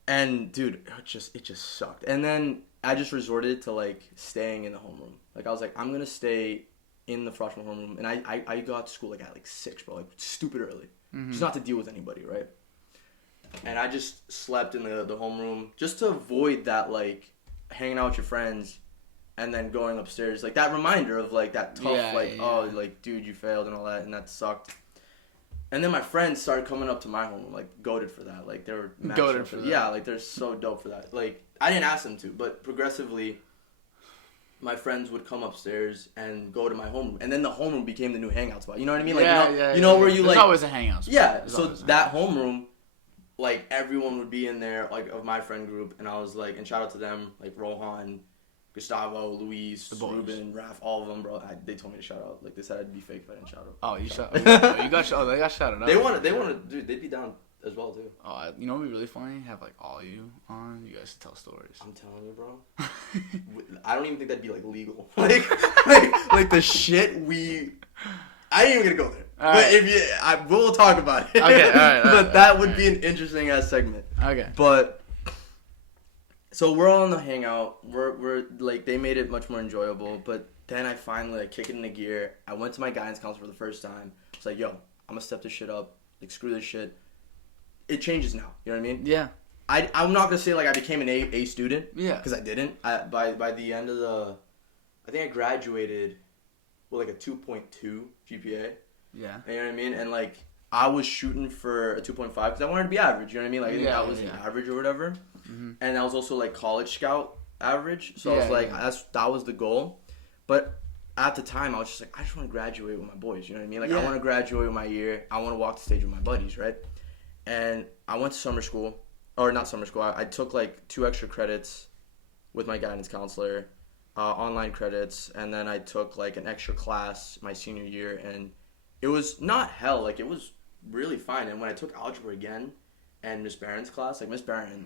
And, dude, it just sucked. And then I just resorted to, like, staying in the homeroom. Like, I was like, I'm going to stay in the freshman homeroom. And I got to school, like, at, like, 6, bro. Like, stupid early. Mm-hmm. Just not to deal with anybody, right? And I just slept in the homeroom just to avoid that, like, hanging out with your friends and then going upstairs. Like, that reminder of, like, that tough, oh, like, dude, you failed and all that, and that sucked. And then my friends started coming up to my homeroom, like, goated for that. Like, they were goated for that. Yeah, like, they're so dope for that. Like, I didn't ask them to, but progressively, my friends would come upstairs and go to my homeroom. And then the homeroom became the new hangout spot. You know what I mean? Like, you know where you, like... There's always a hangout spot. Yeah, so that homeroom... Like, everyone would be in there, like, of my friend group, and I was, like, and shout out to them, like, Rohan, Gustavo, Luis, Ruben, Raph, all of them, bro. They told me to shout out. Like, they said I'd be fake if I didn't shout out. Oh, they got shouted out. They want to, dude, they'd be down as well, too. Oh, you know what would be really funny? Have, like, all you on, you guys tell stories. I'm telling you, bro. I don't even think that'd be, like, legal. like the shit I ain't even gonna go there. All but right. We'll talk about it. Okay, all right. But that would be an interesting ass segment. Okay. But so we're all in the hangout. We're like, they made it much more enjoyable. But then I finally like kick it into gear. I went to my guidance counselor for the first time. It's like, yo, I'm gonna step this shit up. Like, screw this shit. It changes now. You know what I mean? Yeah. I'm not gonna say like I became an A student. Yeah. Because I didn't. By the end of I think I graduated with like a 2.2 GPA. Yeah. You know what I mean? And, like, I was shooting for a 2.5 because I wanted to be average. You know what I mean? Like, I think that was an average or whatever. Mm-hmm. And that was also, like, college scout average. So I was like, that was the goal. But at the time, I was just like, I just want to graduate with my boys. You know what I mean? Like, I want to graduate with my year. I want to walk the stage with my buddies, right? And I went to summer school. Or not summer school. I took, like, 2 extra credits with my guidance counselor. Online credits. And then I took, like, an extra class my senior year. And it was not hell. Like, it was really fine. And when I took algebra again and Miss Barron's class, like, Miss Barron,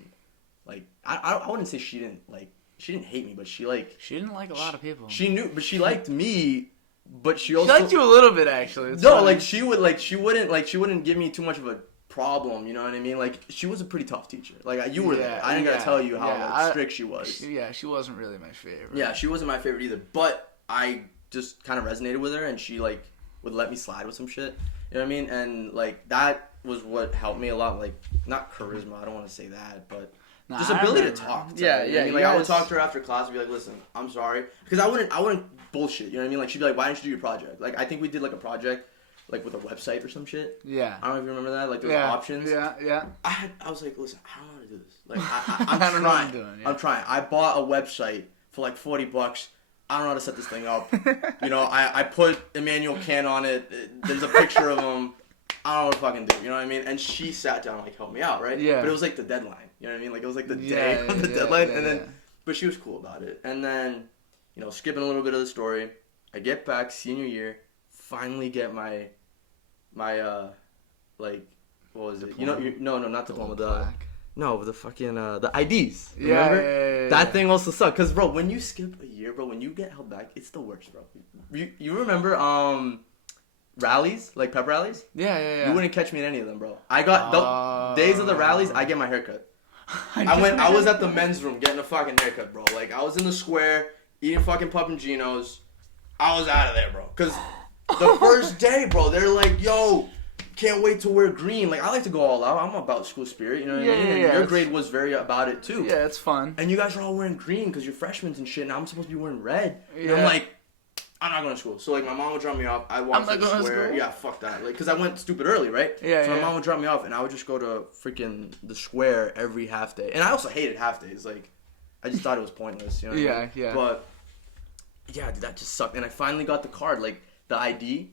like, I wouldn't say she didn't hate me, but she didn't like a lot of people. She knew, but she liked me, but she also... She liked you a little bit, actually. It's funny. Like, she wouldn't give me too much of a problem, you know what I mean? Like, she was a pretty tough teacher. Like, you were there. I didn't gotta tell you how strict she was. She wasn't really my favorite. Yeah, she wasn't my favorite either, but I just kind of resonated with her, and she, like, would let me slide with some shit. You know what I mean? And, like, that was what helped me a lot. Like, not charisma, I don't want to say that, but just ability to talk to her. You know what I mean? Like, I would talk to her after class and be like, listen, I'm sorry. Because I wouldn't bullshit, you know what I mean? Like, she'd be like, why didn't you do your project? Like, I think we did, like, a project, like, with a website or some shit. Yeah. I don't know if you remember that. Like, there was options. Yeah. I was like, listen, I don't know how to do this. Like, I'm trying. I'm trying. I bought a website for, like, $40. I don't know how to set this thing up. You know, I put Emmanuel Kant on it. There's a picture of him. I don't know what to fucking do. You know what I mean? And she sat down and, like, helped me out, right? Yeah. But it was, like, the deadline. You know what I mean? Like, it was, like, the day of the deadline. And then, but she was cool about it. And then, you know, skipping a little bit of the story, I get back senior year, finally get my like, what was it? Diploma? No, not diploma. No, the fucking, the IDs. Remember? Yeah. That thing also sucked. Because, bro, when you skip a year, bro, when you get held back, it's the worst, bro. You remember, rallies? Like, pep rallies? Yeah. You wouldn't catch me at any of them, bro. I got, the days of the rallies, I get my haircut. I was at the men's room getting a fucking haircut, bro. Like, I was in the square, eating fucking Papagino's. I was out of there, bro. Because the first day, bro, they're like, yo... Can't wait to wear green. Like, I like to go all out. I'm about school spirit, you know what I mean? And your grade was very about it, too. Yeah, it's fun. And you guys are all wearing green because you're freshmen and shit, and I'm supposed to be wearing red. And I'm like, I'm not going to school. So, like, my mom would drop me off. I walked to the square. Yeah, fuck that. Like, because I went stupid early, right? So my mom would drop me off, and I would just go to freaking the square every half day. And I also hated half days. Like, I just thought it was pointless, you know what I mean? Yeah. But, yeah, dude, that just sucked. And I finally got the card. Like, the ID.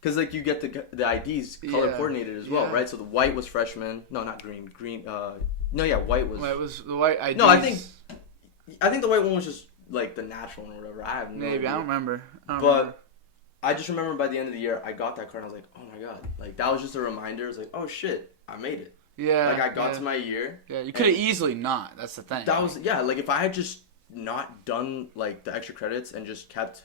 Because, like, you get the IDs color coordinated as well, right? So the white was freshman. No, not green. White was... White was the white IDs. No, I think the white one was just, like, the natural one or whatever. I have no idea. I don't remember. I just remember by the end of the year, I got that card and I was like, oh, my God. Like, that was just a reminder. It was like, oh, shit, I made it. Yeah. Like, I got to my year. Yeah, you could have easily not. That's the thing. That was... Yeah, like, if I had just not done, like, the extra credits and just kept...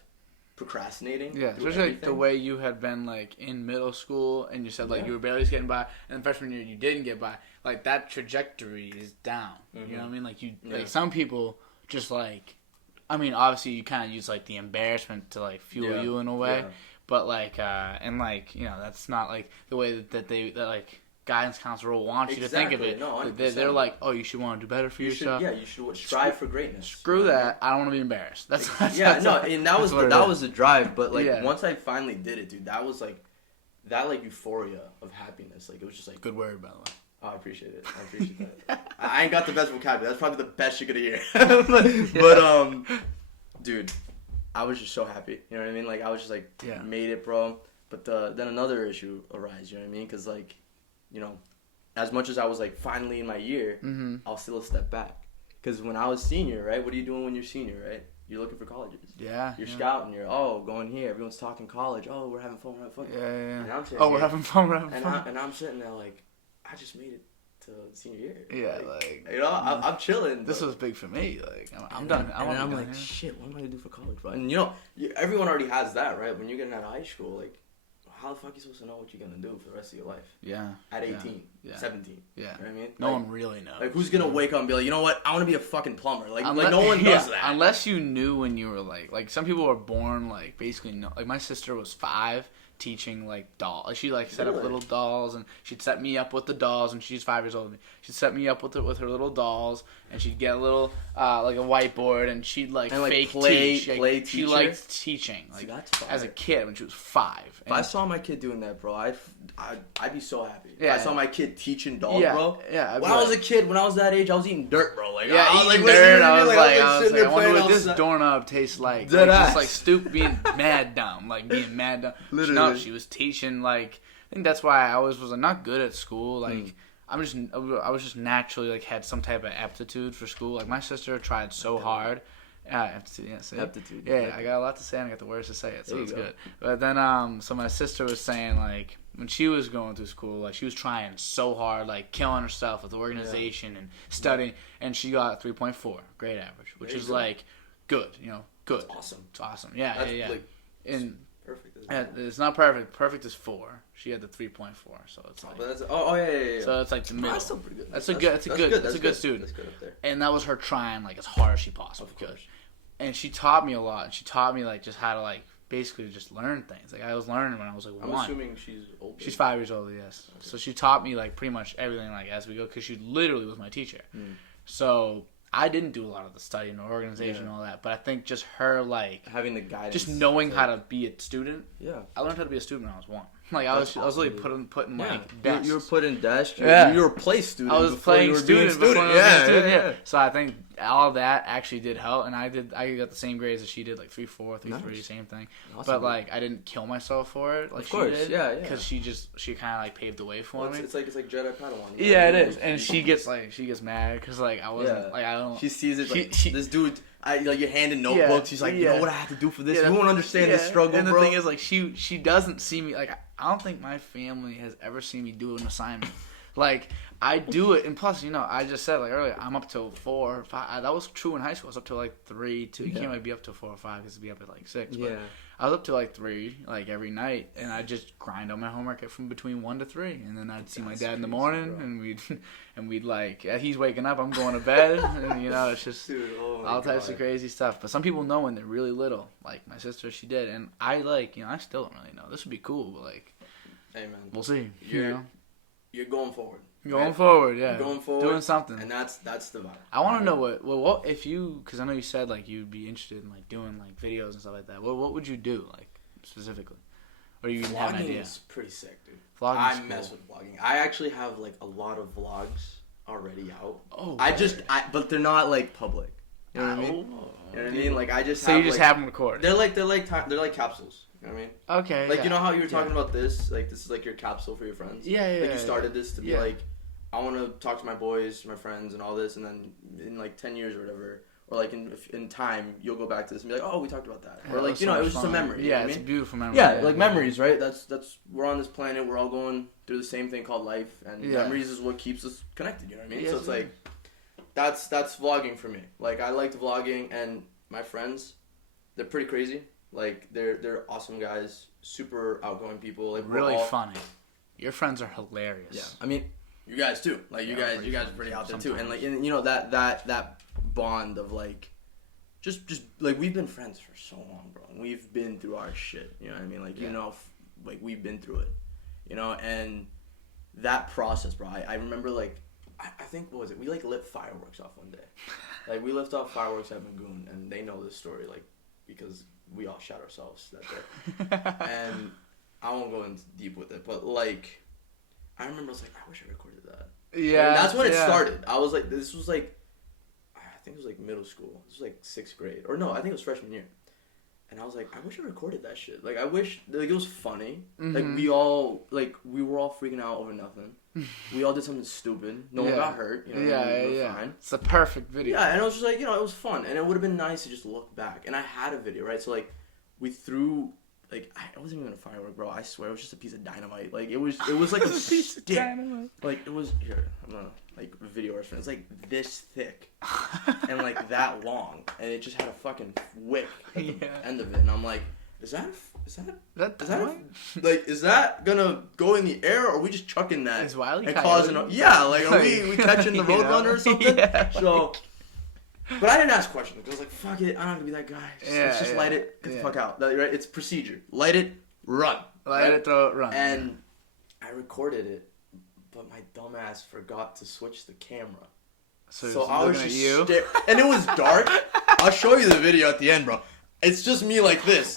procrastinating. Yeah, especially like the way you had been like in middle school and you said like you were barely getting by, and then freshman year you didn't get by. Like that trajectory is down. You know what I mean? Like like some people just like, I mean, obviously you kind of use like the embarrassment to like fuel you in a way, but like and like you know that's not like the way that like guidance counselor wants you to think of it. No, they're like, oh, you should want to do better for yourself. You should strive for greatness. Screw that. I don't want to be embarrassed. That's and that was the drive. But like once I finally did it, dude, that was like that like euphoria of happiness. Like it was just like good word, by the way. Oh, I appreciate it. That. I ain't got the best vocabulary. That's probably the best you're gonna hear. but dude, I was just so happy. You know what I mean? Like I was just like made it, bro. But then another issue arose. You know what I mean? Because like. You know, as much as I was, like, finally in my year, I was still a step back. Because when I was senior, right, what are you doing when you're senior, right? You're looking for colleges. Yeah. You're scouting. You're, going here. Everyone's talking college. Oh, we're having fun. Yeah. And I'm sitting we're having fun. And I'm sitting there, like, I just made it to senior year. Yeah, like you know, I'm chilling. This was big for me. Like, I'm done. I'm like, shit, what am I going to do for college, bro? And, you know, everyone already has that, right? When you're getting out of high school, like, how the fuck are you supposed to know what you're going to do for the rest of your life? Yeah. At 18, 17. Yeah. You know what I mean? No one really knows. Like, who's going to wake up and be like, you know what? I want to be a fucking plumber. Like no one does that. Unless you knew when you were, like some people were born, like, basically, like, my sister was 5 teaching, like, dolls. Like, she, like, set up little dolls, and she'd set me up with the dolls, and she's 5 years older than me. She'd set me up with her little dolls, and she'd get a little, like, a whiteboard, and she'd, like, fake teach. Play she liked teaching, like, as a kid when she was 5. If I saw my kid doing that, bro, I'd be so happy. If I saw my kid teaching dolls, bro. Yeah. When I was a kid, when I was that age, I was eating dirt, bro. Like, eating dirt. I was like, I wonder what this doorknob tastes like. Just like being mad dumb, like being mad dumb. Literally. No, she was teaching. Like, I think that's why I always was not good at school. Like, I was just naturally like had some type of aptitude for school. Like my sister tried so hard. Aptitude. Yeah, I got a lot to say and I got the words to say it, so it's good. But then, so my sister was saying, like, when she was going through school, like, she was trying so hard, like, killing herself with organization and studying, and she got 3.4, grade average, which is, like, good, you know, good. It's awesome. It's awesome. Yeah. Like, and perfect. It's not perfect. Perfect is 4. She had the 3.4, so it's like. Yeah. So it's like the middle. That's still pretty good. That's a good student. That's good up there. And that was her trying like as hard as she possibly could. And she taught me a lot. And she taught me like just how to like basically just learn things. Like I was learning when I was like 1. I'm assuming she's older. She's 5 years older, yes. Okay. So she taught me like pretty much everything like as we go because she literally was my teacher. So I didn't do a lot of the studying or organization and all that, but I think just her like having the guidance, just knowing how to be a student. Yeah, I learned how to be a student when I was 1. Like I was really putting like desks. You were putting desks. You were a play student. I was playing student. Yeah. So I think all of that actually did help, and I got the same grades as she did, like 3.4, 3.3, same thing. Awesome. But like I didn't kill myself for it, like she did. Yeah. Because she kind of like paved the way for me. It's like Jedi Padawan. Yeah, it is, and she gets mad because like I wasn't like I don't. She sees it like this dude. Like your hand in notebooks. She's like, you know what I have to do for this. You won't understand this struggle, and the bro. thing is, like, she doesn't see me. Like, I don't think my family has ever seen me do an assignment. Like, I do it, and plus, you know, I just said like earlier, I'm up till 4 or 5. That was true in high school. I was up till like 3, 2. You can't really be up till 4 or 5 because it'd be up at like 6. But I was up till like 3, like every night, and I just grind on my homework from between 1 to 3, and then I'd see my dad in the morning, and we'd like, he's waking up, I'm going to bed, and you know, it's just all types of crazy stuff. But some people know when they're really little, like my sister, she did, and I like, you know, I still don't really know. This would be cool, but like, hey man, we'll see. You're going forward. Going forward, yeah. Going forward, doing something, and that's the vibe. I want to know what if you, because I know you said like you'd be interested in like doing like videos and stuff like that. What would you do like specifically, or you even have an idea? Vlogging is pretty sick, dude. I mess with vlogging. I actually have like a lot of vlogs already out. Oh, but they're not like public. You know what I mean? You know what I mean? Like I just. So you just have them record. They're like capsules. You know what I mean? Okay. Like you know how you were talking about this? Like this is like your capsule for your friends. Yeah. Like you started this to be like, I want to talk to my boys, my friends, and all this, and then in like 10 years or whatever, or like in time, you'll go back to this and be like, oh, we talked about that, or like you know, it was just a memory. Yeah, it's a beautiful memory. Yeah, like memories, right? That's we're on this planet, we're all going through the same thing called life, and memories is what keeps us connected. You know what I mean? So it's like, that's vlogging for me. Like I liked vlogging, and my friends, they're pretty crazy. Like they're awesome guys, super outgoing people. Like really funny. Your friends are hilarious. Yeah, I mean, you guys too. Like you guys are pretty out there too, and like you know that bond of like, just like we've been friends for so long, bro. And we've been through our shit. You know what I mean? Like you know, like we've been through it. You know, and that process, bro. I remember like I think what was it? We like lit fireworks off one day. Like we lit off fireworks at Magoon, and they know this story like because we all shot ourselves that day. And I won't go in deep with it, but like I remember I was like, I wish I recorded that. Yeah, and that's when it started. I was like, this was like, I think it was like middle school. This was like 6th grade, or no, I think it was freshman year. And I was like, I wish I recorded that shit. Like I wish, like it was funny. Mm-hmm. Like we were all freaking out over nothing. We all did something stupid. No one got hurt. You know, we were fine. It's a perfect video. Yeah, and it was just like, you know, it was fun, and it would have been nice to just look back. And I had a video, right? So like, we threw. Like, I wasn't even a firework, bro. I swear, it was just a piece of dynamite. Like, it was like a piece of dynamite. Like, it was, here, I'm gonna, like, video our friend. It's, like, this thick. And, like, that long. And it just had a fucking wick at the end of it. And I'm like, is that gonna go in the air, or are we just chucking that? Is Wiley and causing like, are we catching the roadrunner or something? Yeah. So... But I didn't ask questions. I was like, fuck it, I don't have to be that guy. Let's just light it, get the fuck out. Right? It's procedure. Light it, run. Light it, throw it, run. And I recorded it, but my dumbass forgot to switch the camera. So I was just and it was dark. I'll show you the video at the end, bro. It's just me like this.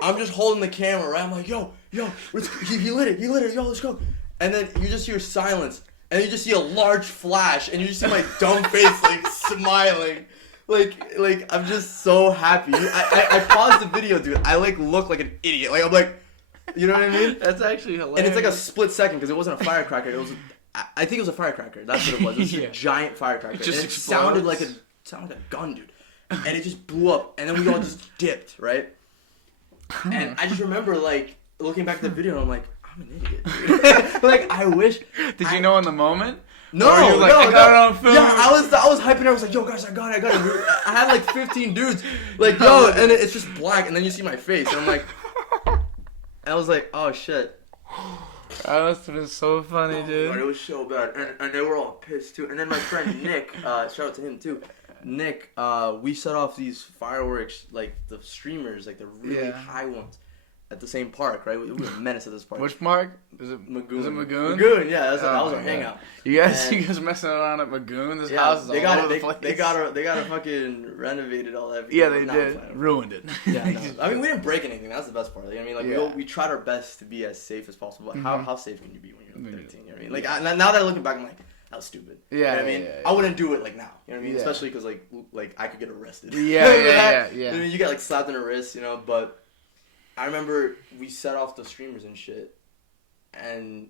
I'm just holding the camera, right? I'm like, yo, he lit it, yo, let's go. And then you just hear silence. And you just see a large flash, and you just see my dumb face, like, smiling. Like, I'm just so happy. I paused the video, dude. I, like, look like an idiot. Like, I'm like, you know what I mean? That's actually hilarious. And it's like a split second, because it wasn't a firecracker. It was, I think it was a firecracker. That's what it was. It was a giant firecracker. It sounded like a gun, dude. And it just blew up, and then we all just dipped, right? And I just remember, like, looking back at the video, and I'm like, I'm an idiot, dude. Like, I wish. Did you know in the moment? No, I got it on film. Yeah, I was hyping. I was like, yo, guys, I got it. I had like 15 dudes. Like, yo, and it's just black, and then you see my face, and I'm like, I was like, oh shit. That must have been so funny, dude. God, it was so bad, and they were all pissed too. And then my friend Nick, shout out to him too. Nick, we set off these fireworks, like the streamers, like the really high ones. At the same park, right? We were a menace at this park. Which park? Is it Magoon? Was it Magoon? Magoon, yeah. That was our hangout. You guys messing around at Magoon? This house is all over the place. They got a fucking renovated all that. Yeah, they did. Ruined it. Yeah, no. I mean, we didn't break anything. That's the best part. I mean, like we tried our best to be as safe as possible. But how safe can you be when you're 13? You know what I mean? Like now that I'm looking back, I'm like, that was stupid. Yeah, you know what I mean? I wouldn't do it like now. You know what I mean? Especially because like I could get arrested. Yeah. You know, you get like slapped in the wrist, you know, but. I remember we set off the streamers and shit, and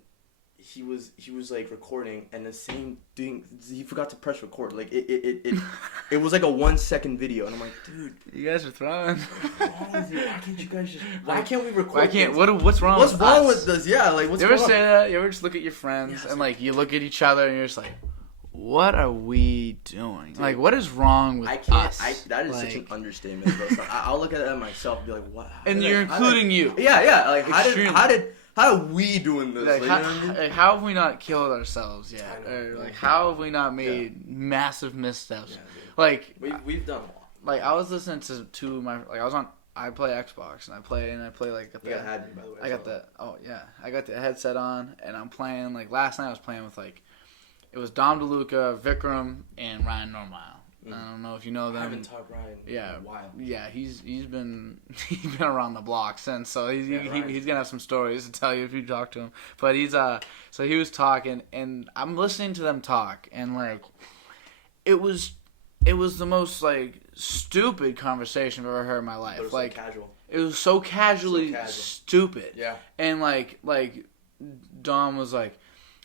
he was like recording, and the same thing, he forgot to press record. Like it was like a 1 second video, and I'm like, dude, you guys are throwing. What's wrong with you? Why can't you guys just? Why can't we record? Why can't? What's wrong? What's wrong with this? Yeah, like what's wrong? You ever say that? You ever just look at your friends and like you look at each other and you're just like, what are we doing? Dude, like, what is wrong with us? That is such an understatement, bro. So I'll look at it myself and be like, what? And you're including you. Yeah. Like, how are we doing this? Like, you know what I mean? Like, how have we not killed ourselves yet? Or, like, how have we not made massive missteps? Yeah, like, we've done a lot. Like, I was listening to my, like, I play Xbox, and I play, like, you got had me, by the way. I got the headset on, and I'm playing, like, last night I was playing with, like, it was Dom DeLuca, Vikram, and Ryan Normile. I don't know if you know them. I haven't talked Ryan in a while. Yeah, he's been around the block since, so he's gonna have some stories to tell you if you talk to him. But so he was talking, and I'm listening to them talk, and like it was it was the most like stupid conversation I've ever heard in my life. It was like casual. It was so casually stupid. Yeah. And like Dom was like,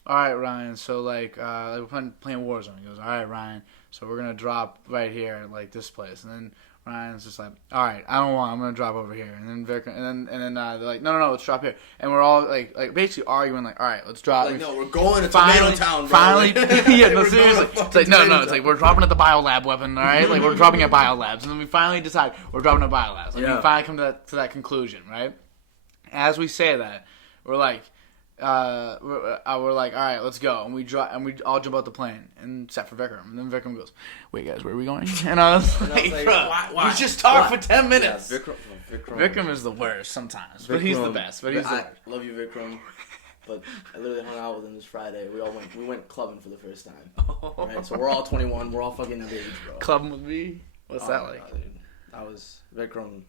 all right, Ryan, so like we're playing Warzone. He goes, all right, Ryan, so we're gonna drop right here at like this place. And then Ryan's just like, all right, I'm gonna drop over here. And then Vic, and then they're like, no, let's drop here. And we're all like basically arguing like, all right, let's drop. Like, no, we're going to Tomato Town, bro. Finally, yeah, no, seriously. It's like, no, it's like we're dropping at the biolab weapon, all right? Like we're dropping at biolabs, and then we finally decide we're dropping at biolabs. Like we finally come to that conclusion, right? As we say that, we're like. We're like, all right, let's go, and we all jump out the plane, and except for Vikram, and then Vikram goes, "Wait, guys, where are we going?" And I was like, why? We just talked for 10 minutes. Yeah, Vikram is the worst sometimes, but he's the best. But I love you, Vikram. But I literally hung out with him this Friday. We went clubbing for the first time. Right, so we're all 21. We're all fucking of age, bro. Clubbing with me? What's that like? God, dude. That was Vikram.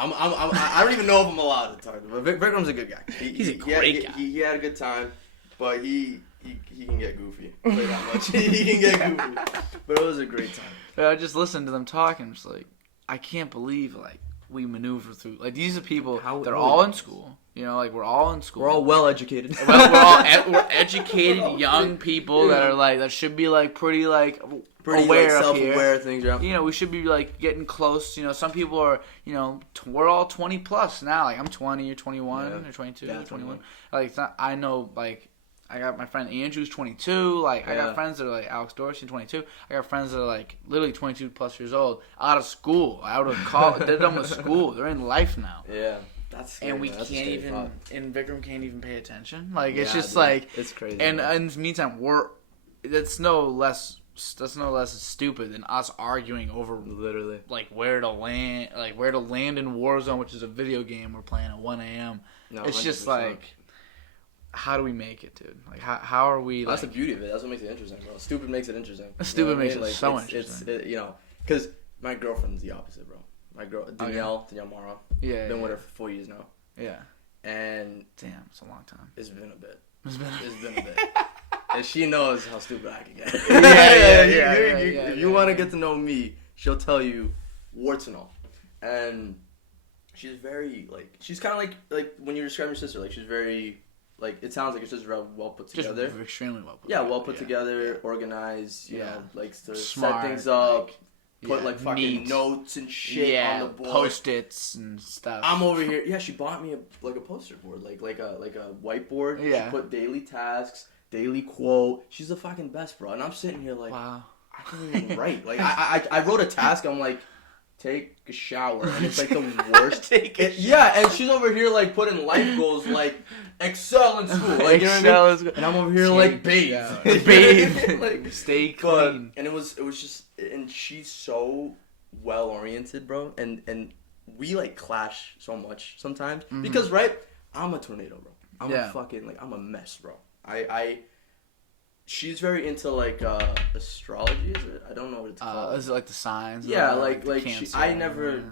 I don't even know if I'm allowed to talk, but Vikram's a good guy. He's a great guy. He had a good time, but he can get goofy. I'll tell you that much. He can get goofy, but it was a great time. But I just listened to them talking. I'm just like, I can't believe like we maneuver through. Like these are people. They're all in school. You know, like we're all in school. We're all well educated. We're educated young people that are like that should be like pretty aware, like, self-aware things. Yeah. You know, we should be like getting close. You know, some people are. You know, we're all 20 plus now. Like I'm 20, you're 21, or 22, yeah, 21. Like it's not, I know, like I got my friend Andrew's 22. Like I got friends that are like Alex Dorsey, 22. I got friends that are like literally 22 plus years old, out of school, out of college. They're done with school. They're in life now. Yeah. That's scary, and we can't even, thought. And Vikram can't even pay attention. Like it's just like it's crazy. And in the meantime, that's no less stupid than us arguing over literally like where to land in Warzone, which is a video game we're playing at 1 a.m. No, it's 100%. Just like, how do we make it, dude? Like how are we? That's the beauty of it. That's what makes it interesting, bro. Stupid makes it interesting. Stupid makes it so interesting. It's you know, because my girlfriend's the opposite, bro. My girl Danielle Mara. Yeah, been with her for 4 years now. Yeah, and damn, it's a long time. It's been a bit. And she knows how stupid I can get. If you want to get to know me, she'll tell you warts and all. And she's very she's kind of like when you describe your sister, like she's very it sounds like your sister's well put together. Just extremely well put. Yeah, well put together, organized. You know, likes to smart, set things up. Put fucking neat notes and shit on the board. Post-its and stuff. I'm over here. Yeah, she bought me a poster board, like a whiteboard. Yeah. She put daily tasks, daily quote. She's the fucking best, bro. And I'm sitting here like, wow, I can't even write. Like I wrote a task. I'm like, take a shower, and it's like the worst. Yeah, and she's over here like putting life goals like excel in school, like you know what I mean? And I'm over here like bathe, like stay clean. And it was just, and she's so well oriented, bro. And we like clash so much sometimes because I'm a tornado, bro. I'm a fucking I'm a mess, bro. She's very into astrology, is it? I don't know what it's called. Is it like the signs? Yeah, I never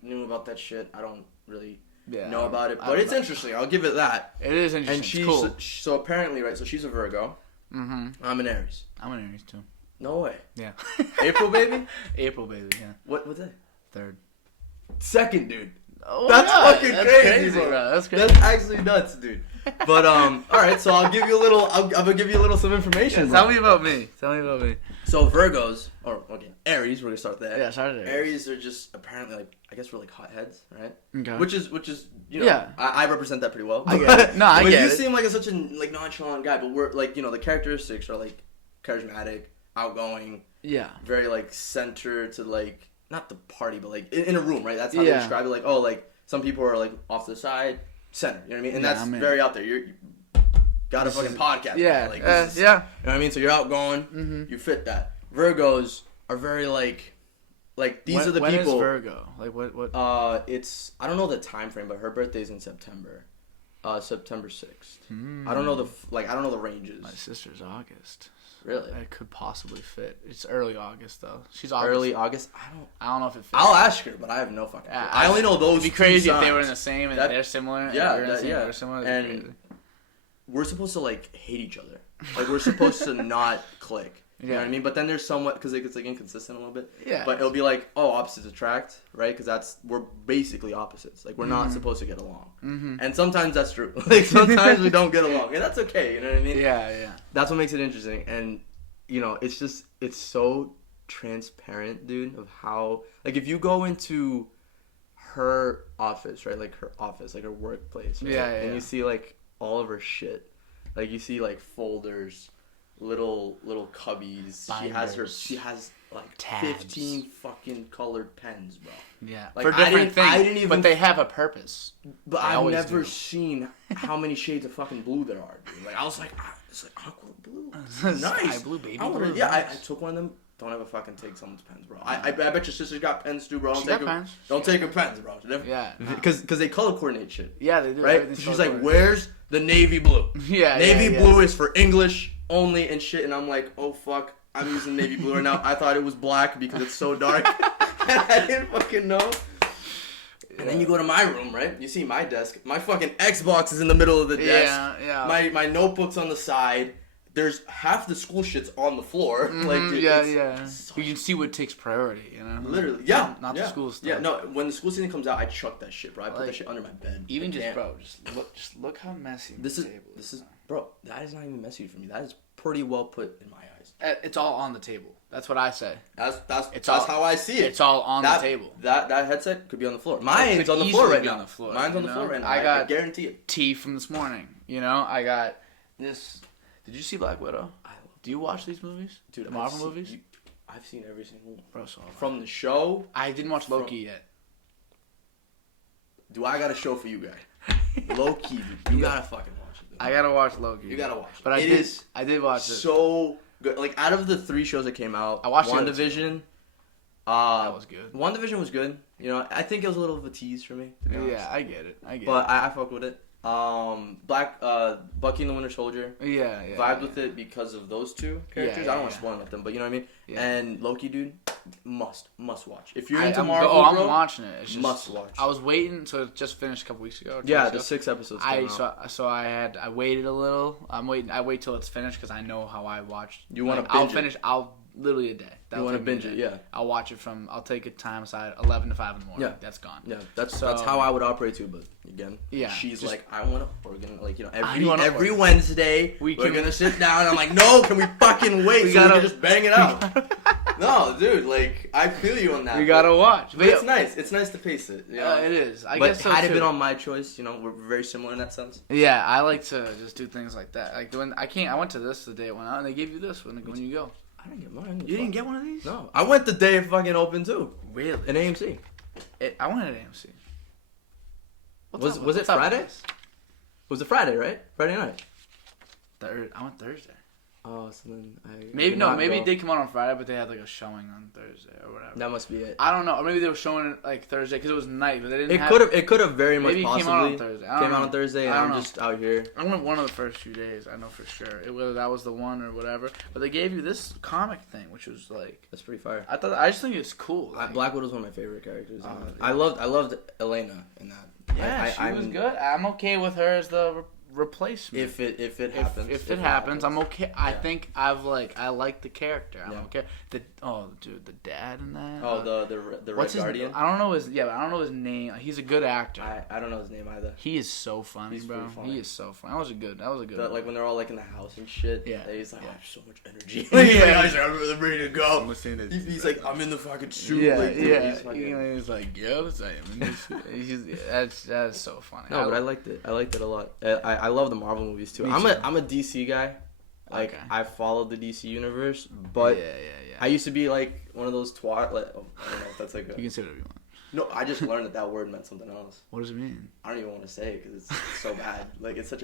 knew about that shit. I don't really know about it, but it's interesting. I'll give it that. It is interesting. And she's cool. So apparently, so she's a Virgo. Mm-hmm. I'm an Aries. I'm an Aries too. No way. Yeah. April baby. April baby. Yeah. What day? 3rd. 2nd, dude. Oh, that's fucking crazy, bro. That's crazy. That's actually nuts, dude. But all right, so I'll give you a little. I'm gonna give you a little some information. Tell me about me. So Virgos, Aries. We're gonna start there. Yeah, start there. Aries are just apparently I guess we're like hotheads, right? Okay. Which is I represent that pretty well. I get it. No, I get it. You seem like such a nonchalant guy, but we're the characteristics are charismatic, outgoing. Yeah. Very centered to not the party, but in a room, right? That's how they describe it. Some people are off to the side. Center, you know what I mean? And that's very out there. You got a fucking podcast. Yeah. You know what I mean? So you're outgoing. Mm-hmm. You fit that. Virgos are very these are the when people. When is Virgo? What? It's I don't know the time frame, but her birthday's in September. September 6th. I don't know I don't know the ranges. My sister's August. Really? It could possibly fit. It's early August though. She's August. Early August. I don't know if it fits. I'll ask her, but I have no fucking clue. I only know those. It'd be crazy if signs. they were in the same and they're similar. Yeah, they're similar. And we're supposed to hate each other. We're supposed to not click. You know what I mean? But then there's somewhat, because it gets like inconsistent a little bit. Yeah. But it'll be like, oh, opposites attract, right? Because we're basically opposites. Like, we're not supposed to get along. Mm-hmm. And sometimes that's true. Like, sometimes we don't get along. And that's okay, you know what I mean? Yeah. That's what makes it interesting. And, you know, it's so transparent, dude, of how, like, if you go into her office, right? Like, her office, like, her workplace, right? And you see, like, all of her shit. Like, you see, like, folders, little cubbies. Binders. She has like tabs. 15 fucking colored pens, bro. Yeah, like, for different things. But they have a purpose. But I've never seen how many shades of fucking blue there are, dude. Like, I was like, it's like aqua blue. Nice. Sky blue, baby blue. Yeah, I took one of them. Don't ever fucking take someone's pens, bro. I bet your sister's got pens too, bro. Don't take her pens, bro. Yeah. Because they color coordinate shit. Yeah, they do. Right? She's like, where's the navy blue? Navy blue is for English only and shit. And I'm like, oh, fuck. I'm using navy blue right now. I thought it was black because it's so dark. I didn't fucking know. And then you go to my room, right? You see my desk. My fucking Xbox is in the middle of the desk. Yeah. My notebook's on the side. There's half the school shit's on the floor. Mm-hmm, like, dude, you can see what takes priority, you know? Literally, not the school stuff. Yeah, no, when the school season comes out, I chuck that shit, bro. I put that shit under my bed. Even just look how messy this is, bro, that is not even messy for me. That is pretty well put in my eyes. It's all on the table. That's what I say. That's how I see it. It's all on the table. That headset could be on the floor. Mine's on the floor right now. Mine's on the floor right now. I guarantee it. Tea from this morning. You know, I got this. Did you see Black Widow? Do you watch these movies? Dude, the Marvel movies? I've seen every single one. Bro, so from the show. I didn't watch Loki yet. Do I got a show for you guys? Loki, dude. You gotta fucking watch it. Dude. I gotta watch Loki. You gotta watch it. But I did watch it. So good. Like, out of the 3 shows that came out, I watched WandaVision. That was good. WandaVision was good. You know, I think it was a little of a tease for me, to be honest. Yeah, I get it. But I fuck with it. Bucky and the Winter Soldier. Yeah. Vibed with it because of those 2 characters. I don't want to spoil them, but you know what I mean? Yeah. And Loki, dude, must watch. If you're into Marvel, I'm watching it. It's just, must watch. I was waiting, so it just finished a couple weeks ago. Yeah, the 6 episodes came out. So I waited a little. I wait till it's finished because I know how I watch. You want to binge it? I'll literally a day. You want to binge it, yeah. I'll watch it I'll take a time aside, 11 to 5 in the morning. Yeah. That's gone. Yeah, that's how I would operate too, but again, she's like, we're gonna, like, you know, every Wednesday, we're gonna sit down, and I'm like, no, can we fucking wait we can just bang it out? No, dude, like, I feel you on that. We gotta watch. But it's nice. It's nice to pace it. You know? It is. I but guess so had it too. been on my choice, you know, we're very similar in that sense. Yeah, I like to just do things like that. Like, I went to this the day it went out, and they gave you this when you go. I didn't get mine. You didn't get one of these? No. I went the day it fucking opened too. Really? In AMC. I went at AMC. Was it Friday? Was it Friday, right? Friday night. I went Thursday. Oh, so then maybe it did come out on Friday, but they had like a showing on Thursday or whatever. That must be it. I don't know, or maybe they were showing it like Thursday because it was night, but they didn't. It could have very much possibly came out on Thursday. Came out on Thursday, and I'm just out here. I went one of the first few days. I know for sure. Whether that was the one or whatever, but they gave you this comic thing, which was like that's pretty fire. I just think it's cool. Like, Black Widow's one of my favorite characters. I loved Elena in that. Yeah, she was good. I'm okay with her as the replacement. If it happens. If it happens, I'm okay. Yeah. I think I like the character. I'm okay. The dad in that. Oh, the Red Guardian. I don't know his name. He's a good actor. I don't know his name either. He is so funny, bro. Funny. He is so funny. That was a good. Like when they're all like in the house and shit. Yeah. He's like, I have so much energy. He's like, I'm ready to go. He's like, I'm in the fucking suit. Yeah, like, yeah. He's like, yeah, let's say I'm in this suit. That's so funny. No, but I liked it. I liked it a lot. I love the Marvel movies too. I'm a DC guy. Like, okay. I followed the DC universe, but I used to be like one of those twat. Like, I don't know if that's like a. You can say whatever you want. No, I just learned that word meant something else. What does it mean? I don't even want to say it because it's so bad. Like, it's such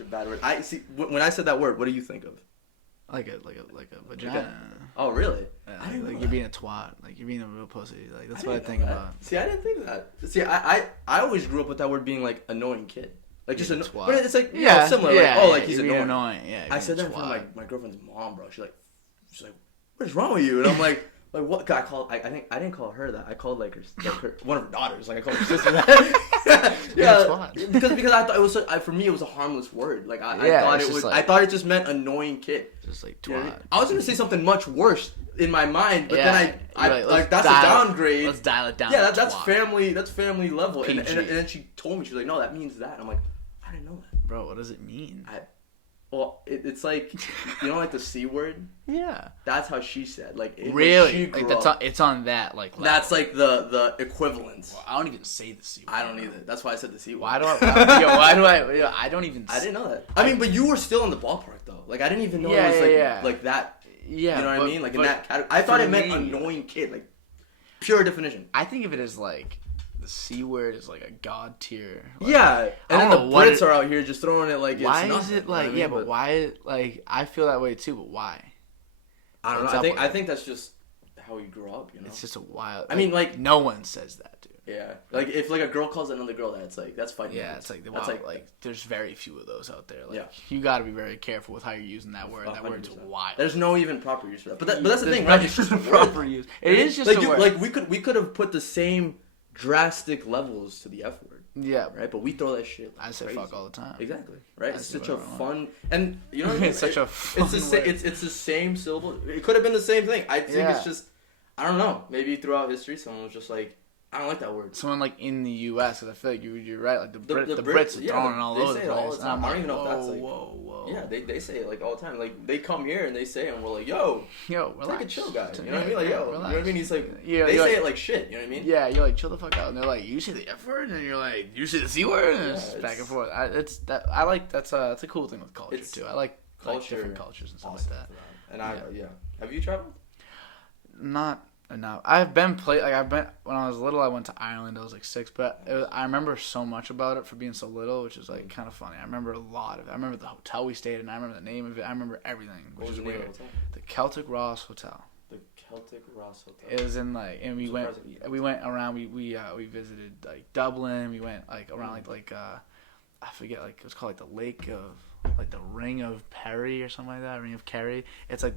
a bad word. I see when I said that word. What do you think of? Like a vagina. Oh, really? Yeah, I didn't like you're being a twat. Like you're being a real pussy. Like that's what I think about. See, I didn't think that. See, I always grew up with that word being like annoying kid. Like just but it's like similar. Like, he's annoying. Yeah. I said that in front of my girlfriend's mom, bro. She's like, what is wrong with you? And I'm like, Like what? I called. I think I didn't call her that. I called like her one of her daughters. Like I called her sister that. Yeah, because I thought it was for me it was a harmless word. Like I thought it was. Like, I thought it just meant annoying kid. Just like twat. Yeah. I was gonna say something much worse in my mind, but then I like that's a downgrade. Let's dial it down. Yeah, that's family. That's family level. And then she told me, she was like, no, that means that. I'm like, I didn't know that. Bro, what does it mean? Well, it's like, you know, like the C word? Yeah. That's how she said. Like, really? She grew up, it's on that, like, level. That's like the equivalent. Well, I don't even say the C word. I don't either. That's why I said the C word. Why do I I don't even I didn't know that. I mean, but you were still in the ballpark, though. Like, I didn't even know it was, like that. Yeah. You know what I mean? Like, in that category. I thought it meant annoying kid. Like, pure definition. I think of it as, like, the C word is like a god tier. Like, yeah, and then the Brits are out here just throwing it like it's why nothing. Is it like you know but why? Like I feel that way too, but why? I don't know. I think that's just how you grew up. You know, it's just a wild. I mean, like no one says that, dude. Yeah, like if like a girl calls another girl that, it's like that's fighting. Yeah, words. It's like that's like there's very few of those out there. Like you got to be very careful with how you're using that word. 100%. That word's wild. There's no even proper use for that. But that's the thing, right? It's just a proper use. It is just like a word. Like we could have put the same drastic levels to the F word. Yeah. Right? But we throw that shit. I say crazy. fuck all the time. Exactly. Right? It's such a fun and you know what I mean? It's such a fun it's the same syllable. It could have been the same thing. I think it's just I don't know. Maybe throughout history someone was just like, I don't like that word. Someone like in the U.S. because I feel like you're right. Like the Brits are throwing it all over the place. All the time. I don't even know if that's like. Whoa. Yeah, they say it like all the time. Like they come here and they say it and we're like, yo, relax. Like a chill guy. You know what I mean? Like yo, relax. You know what I mean? He's like, they say it like shit. You know what I mean? Yeah, you're like chill the fuck out, and they're like, you say the F word, and you're like, you say the C word, and it's back and forth. I like that's a cool thing with culture too. I like different cultures and stuff like that. And have you traveled? Not enough. When I was little, I went to Ireland. I was like 6, but I remember so much about it for being so little, which is like kind of funny. I remember a lot of it. I remember the hotel we stayed in. I remember the name of it. I remember everything, which is weird. The Celtic Ross Hotel. The Celtic Ross Hotel. It was in like, and we went around. We visited like Dublin. We went like around like I forget, like it was called like the Lake of like the Ring of Perry or something like that. Ring of Kerry. It's like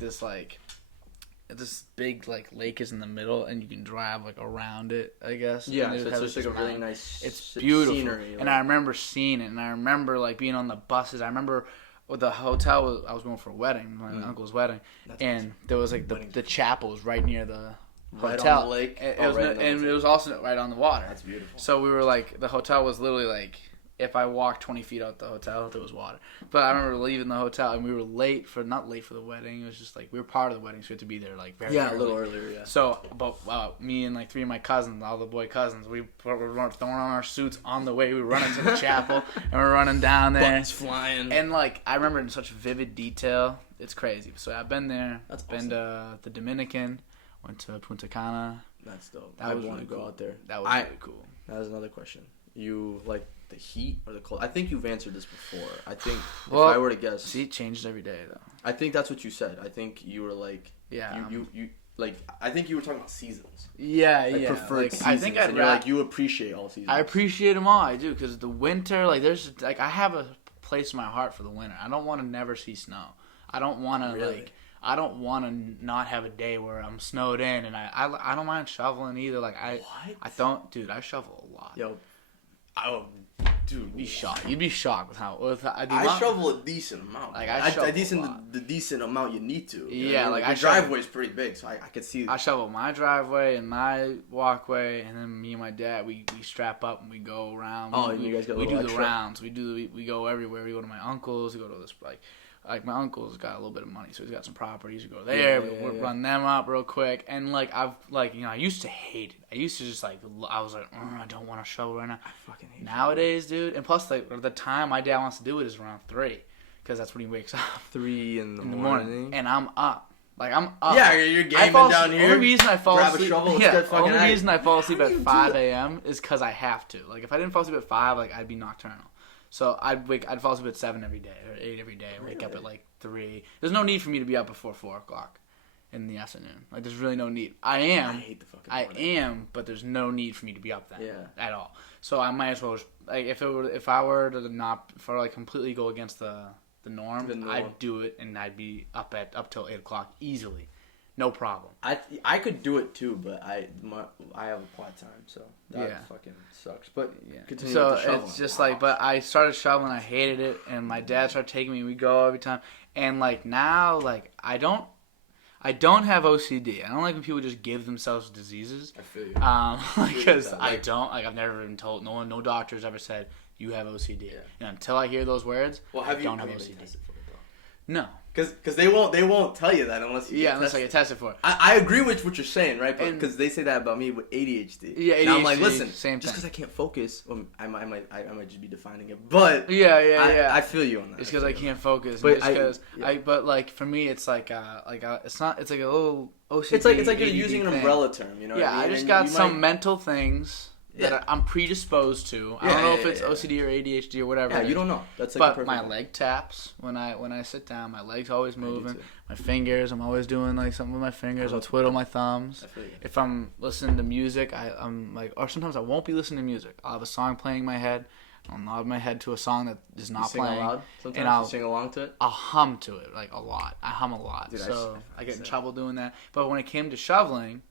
this big like lake is in the middle and you can drive like around it, I guess. Yeah, so it's just like a really nice it's beautiful scenery. And I remember seeing it, and I remember like being on the buses. I remember the hotel I was going for a wedding, my uncle's wedding. That's and awesome. There was like the chapel was right near the hotel. Right on the lake. It was also right on the water. That's beautiful. So we were like, the hotel was literally like, if I walked 20 feet out the hotel, there was water. But I remember leaving the hotel, and we were not late for the wedding. It was just like we were part of the wedding, so we had to be there like very early. A little earlier, yeah. So, but me and like 3 of my cousins, all the boy cousins, we were throwing on our suits on the way. We were running to the chapel, and we're running down there. Buttons flying. And like I remember in such vivid detail, it's crazy. So I've been there. That's been to the Dominican, went to Punta Cana. That's dope. I want to go out there. That was really cool. That was another question. You like the heat or the cold? I think you've answered this before. I think if I were to guess, see, it changes every day though. I think that's what you said. I think you were like, you like. I think you were talking about seasons. Yeah, like preferred seasons. I think you're like you appreciate all seasons. I appreciate them all. I do, because the winter, like there's like I have a place in my heart for the winter. I don't want to never see snow. I don't want to like. I don't want to not have a day where I'm snowed in, and I don't mind shoveling either. Like I don't, dude. I shovel a lot. Yo, dude, you'd be shocked. You'd be shocked with how. I shovel a decent amount. Like the decent amount you need to. Yeah, like your driveway's pretty big, so I could see. I shovel my driveway and my walkway, and then me and my dad we strap up and we go around. You guys go. We do the rounds. We go everywhere. We go to my uncle's. We go to this like my uncle's got a little bit of money, so he's got some properties. We go there, we run them up real quick, and like I used to hate it. I used to just like I was like, I don't want to shovel right now. I fucking hate nowadays, dude. And plus, like the time my dad wants to do it is around 3, because that's when he wakes up. 3 in the morning, and I'm up. Like I'm up. Yeah, you're gaming down here. Only reason I fall asleep. Only reason I fall asleep at 5 a.m. is because I have to. Like if I didn't fall asleep at 5, like I'd be nocturnal. So I'd fall asleep at 7 every day or 8 every day. Wake up at like 3. There's no need for me to be up before 4 o'clock in the afternoon. Like there's really no need. I hate the fucking morning. I am, but there's no need for me to be up then at all. So I might as well just, like if I were to not completely go against the norm, I'd do it and I'd be up till 8 o'clock easily. no problem. I could do it too, but I have a quad time, so that fucking sucks. But continue so with the shoveling. It's just like, but I started shoveling, I hated it, and my dad started taking me. We go every time, and like now, like I don't have OCD. I don't like when people just give themselves diseases. I feel you. Because I don't. Like I've never been told. No doctor's ever said you have OCD. Yeah. And until I hear those words, I don't have OCD. No. Because they won't tell you that unless you unless I get tested for it. I agree with what you're saying, right? Because they say that about me with ADHD. Yeah, ADHD. And I'm like, listen, same just thing. because I can't focus, I might just be defining it. But I feel you on that. It's because I can't focus. But but like for me, it's like it's not. It's like a little OCD. It's like you're ADD using an umbrella term, you know? Yeah, what I mean? I just got some mental things that I'm predisposed to. I don't know if it's OCD or ADHD or whatever. Yeah, you don't know. That's like but my leg taps when I sit down. My leg's always moving. My fingers, I'm always doing like something with my fingers. I'll twiddle my thumbs. If I'm listening to music, I'm like, or sometimes I won't be listening to music. I'll have a song playing in my head. I'll nod my head to a song that is not playing. Sing aloud? Sometimes I'll sing along to it? I'll hum to it, like a lot. I hum a lot. Dude, so I get in trouble doing that. But when it came to shoveling,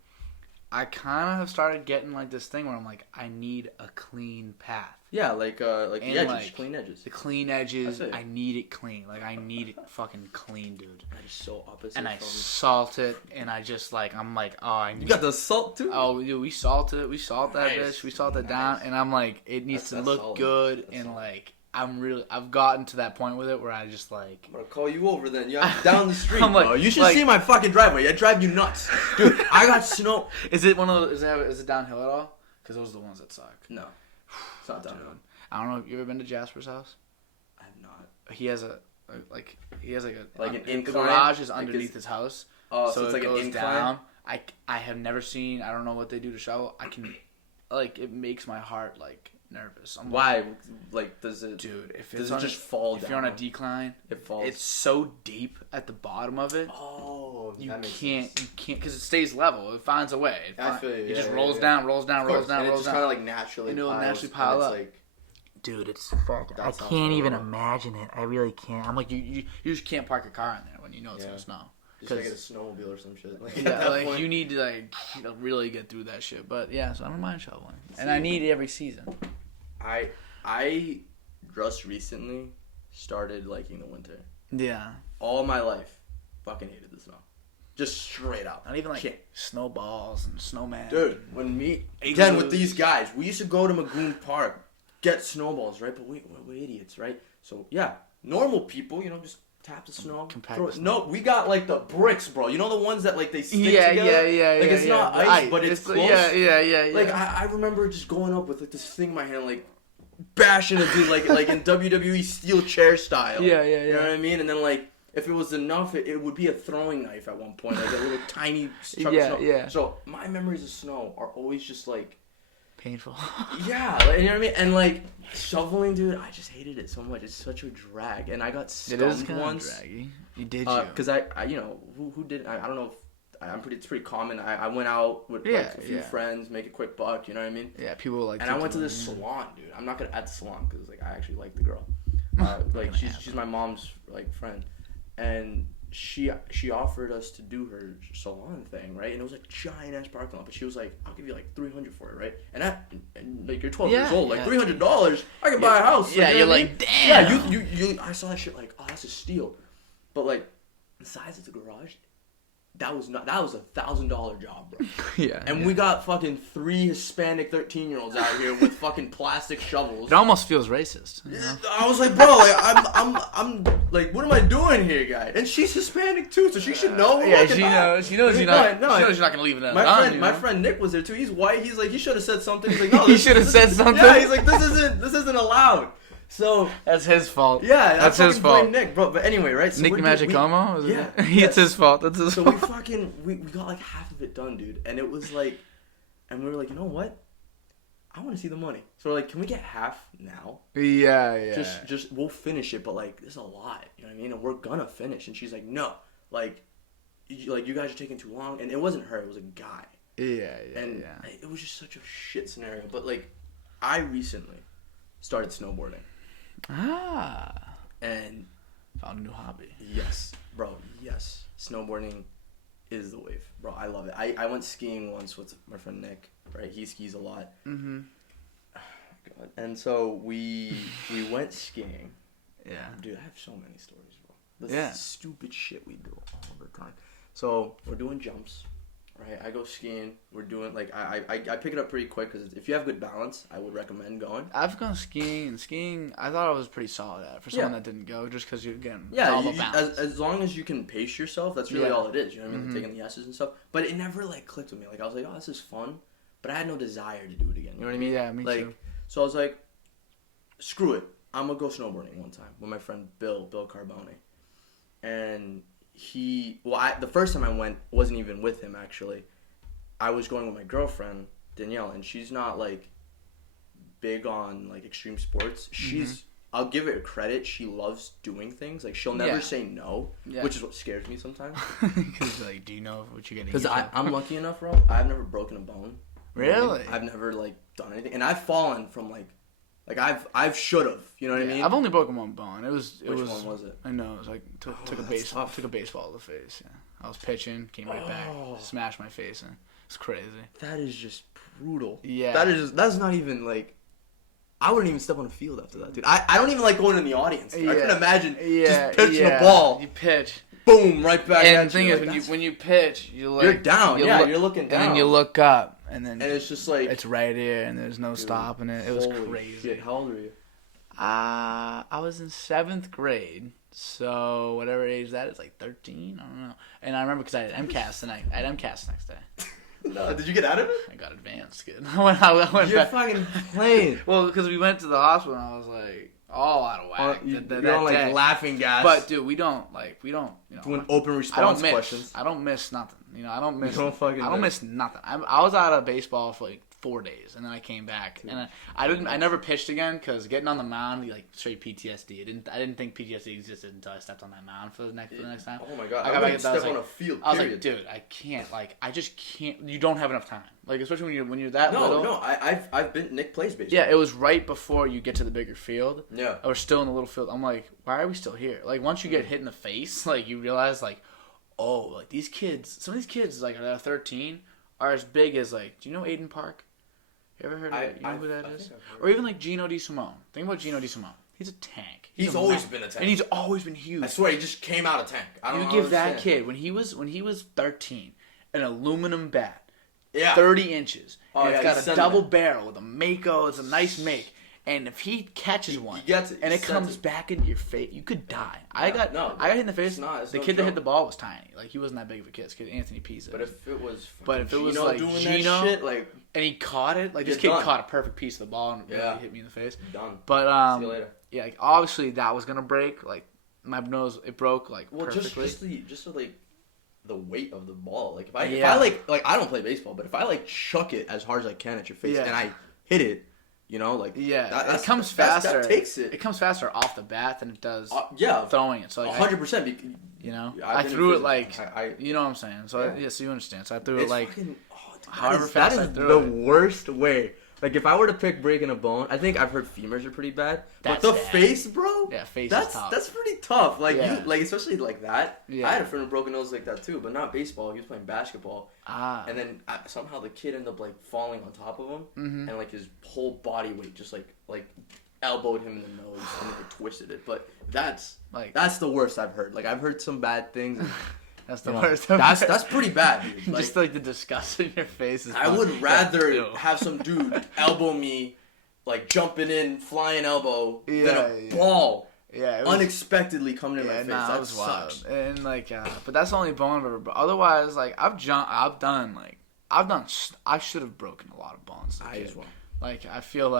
I kind of have started getting like this thing where I'm like, I need a clean path. Yeah, like the edges, clean edges. The clean edges, I need it clean. Like I need it fucking clean, dude. That is so opposite. And I salt it, and I just like I'm like, oh, I need. You got the salt too? Oh, dude, we salt it. We salt that bitch. We salt it down, and I'm like, it needs to look good, and like. I've gotten to that point with it where I just like. I'm gonna call you over then. You're down the street. I'm like, bro. You should see my fucking driveway. I drive you nuts, dude. I got snow. Is it one of those? Is it downhill at all? Because those are the ones that suck. No, it's not downhill. I don't know. You ever been to Jasper's house? I have not. He has a an incline. The garage is underneath his house. Oh, so it's it like goes an incline. Down. I have never seen. I don't know what they do to shovel. I can, like, it makes my heart like. Nervous. Why? Like, does it? Dude, if does it just fall down? If you're on a decline, it falls. It's so deep at the bottom of it. Oh, you can't because it stays level. It finds a way. I feel you. It just rolls down. And it just kind of like naturally. And it'll naturally pile up. Like, dude, it's fucking. I can't even imagine it. I really can't. I'm like, you just can't park a car in there when you know it's gonna snow. Just like a snowmobile or some shit. Like, like you need to like really get through that shit. But yeah, so I don't mind shoveling, and I need it every season. I just recently started liking the winter. Yeah. All my life, fucking hated the snow. Just straight up. Not even like snowballs and snowman. Dude, again with these guys, we used to go to Magoon Park, get snowballs, right? But we're idiots, right? So yeah, normal people, just tap the snow. No, we got like the bricks, bro. You know the ones that like they stick together? Yeah. Like it's not ice, but it's close. Yeah. Like I remember just going up with like this thing in my hand, like bashing a dude like in WWE steel chair style. Yeah. You know what I mean? And then like if it was enough, it would be a throwing knife at one point, like a little tiny chunk of snow. Yeah. So my memories of snow are always just like painful. Yeah, like, you know what I mean? And like shoveling, dude, I just hated it so much. It's such a drag, and I got stung once. Draggy. You did because I who did I don't know. It's pretty common. I went out with like, a few friends, make a quick buck. You know what I mean? Yeah, people like. And I went to this salon, dude. I'm not gonna add the salon because like I actually like the girl. Like she's my mom's like friend, and she offered us to do her salon thing, right? And it was a giant ass parking lot, but she was like, "I'll give you like $300 for it, right?" And like you're 12 years old, like $300, I could buy a house. Yeah, you're like, damn. Yeah, you. I saw that shit like, oh, that's a steal, but like the size of the garage. That was $1,000 job, bro. Yeah. And we got fucking 3 Hispanic 13-year-olds out here with fucking plastic shovels. It almost feels racist. You know? I was like, bro, like, I'm like, what am I doing here, guy? And she's Hispanic too, so she should know. Yeah, she knows. She knows you're not. She knows you're not gonna leave it on. My friend Nick was there too. He's white. He's like, he should have said something. He's like, no, he should have said something. Yeah, he's like, this isn't allowed. So that's his fault. Yeah, that's his fault. Blame Nick, bro. But anyway, right? So Nick Magicomo? Yeah, it's his fault. That's his fault. So we got like half of it done, dude, and it was like, and we were like, you know what? I want to see the money. So we're like, can we get half now? Yeah. Just we'll finish it, but like, there's a lot, you know what I mean? And we're gonna finish. And she's like, no, like you guys are taking too long. And it wasn't her; it was a guy. Yeah. It was just such a shit scenario. But like, I recently started snowboarding. And found a new hobby. Yes, bro. Yes, snowboarding is the wave, bro. I love it. I went skiing once with my friend Nick. Right, he skis a lot. Mm-hmm. God. And so we went skiing. Yeah. Dude, I have so many stories, bro. This stupid shit we do all the time. So we're doing jumps. Right, I go skiing. We're doing I pick it up pretty quick because if you have good balance, I would recommend going. I've gone skiing, and skiing I thought I was pretty solid at for someone that didn't go, just because you're getting all the balance. As long as you can pace yourself, that's really all it is. You know what I mean? Like, taking the S's and stuff. But it never clicked with me. I was like, oh, this is fun, but I had no desire to do it again. You know what I mean? Yeah, me too. So I was like, screw it. I'm gonna go snowboarding one time with my friend Bill Carbone, and the first time I went wasn't even with him, actually. I was going with my girlfriend, Danielle, and she's not, big on, extreme sports. I'll give her credit, she loves doing things. She'll never say no, which is what scares me sometimes. Because, do you know what you're getting into? Because I'm lucky enough, bro, I've never broken a bone. Really? I've never, done anything. And I've fallen from, I've should have. You know what I mean? I've only broken one bone. Which one was it? I know. It was took a baseball to the face. Yeah, I was pitching, came right back, smashed my face in. It's crazy. That is just brutal. Yeah. That's not even I wouldn't even step on the field after that, dude. I don't even like going in the audience. Yeah. I can imagine just pitching a ball. You pitch. Boom, right back. And the thing is, when you pitch, you're down. You're looking down. And then you look up, and it's just it's right here, and there's no stopping it. It was crazy. Shit. How old were you? I was in 7th grade, so whatever age that is, 13. I don't know. And I remember because I had MCAS the next day. No, did you get out of it? I got advanced, kid. I went You're back. fucking playing. Well, because we went to the hospital, and I was all out of whack. You're on laughing gas. But dude, we don't. Doing open response questions. I don't miss nothing. I don't miss. I don't miss nothing. I was out of baseball for 4 days, and then I came back, and I never pitched again because getting on the mound, straight PTSD. I didn't think PTSD existed until I stepped on that mound for the next time. Oh my god! I wouldn't step on a field. I was like, dude, I can't. I just can't. You don't have enough time. Especially when you're that little. No. I've been. Nick plays baseball. Yeah, it was right before you get to the bigger field. Yeah. I was still in the little field. I'm like, why are we still here? Once you get hit in the face, you realize these kids. Some of these kids that are 13 are as big as do you know Aiden Park? You ever heard of it? You know who that is? Or even Gino DeSimone. Think about Gino DeSimone. He's a tank. He's always been a tank. And he's always been huge. I swear, he just came out of tank. You give that kid, when he was 13, an aluminum bat. Yeah. 30 inches. Oh, and it's got a double barrel with a Mako. It's a nice make. And if he catches one, and it comes back into your face, you could die. I got hit in the face. The kid that hit the ball was tiny. He wasn't that big of a kid. Kid Anthony Pizza. But if it was Gino doing Gino, that shit, and he caught it, this kid caught a perfect piece of the ball and really hit me in the face. Done. But see you later. Yeah, obviously that was gonna break. My nose, it broke perfectly. Just the weight of the ball. If I I don't play baseball, but if I chuck it as hard as I can at your face and I hit it. It comes faster. That takes it. It comes faster off the bat than it does throwing it. So 100%. I threw it you know what I'm saying. So so you understand. So I threw it however fast I threw it. That is the worst way. If I were to pick breaking a bone, I think I've heard femurs are pretty bad. But the face, bro. Yeah, face is tough. That's pretty tough. Especially that. Yeah. I had a friend with broken nose like that too, but not baseball. He was playing basketball. And then somehow the kid ended up falling on top of him, and his whole body weight just elbowed him in the nose and twisted it. But that's the worst I've heard. I've heard some bad things. And, that's the worst. That's pretty bad, dude. Just the disgust in your face. I would rather have some dude elbow me, jumping in, flying elbow, than a ball. Yeah, it was, unexpectedly coming in my face. That was wild. And but that's the only bone I've ever. Otherwise, I should have broken a lot of bones. As well. I feel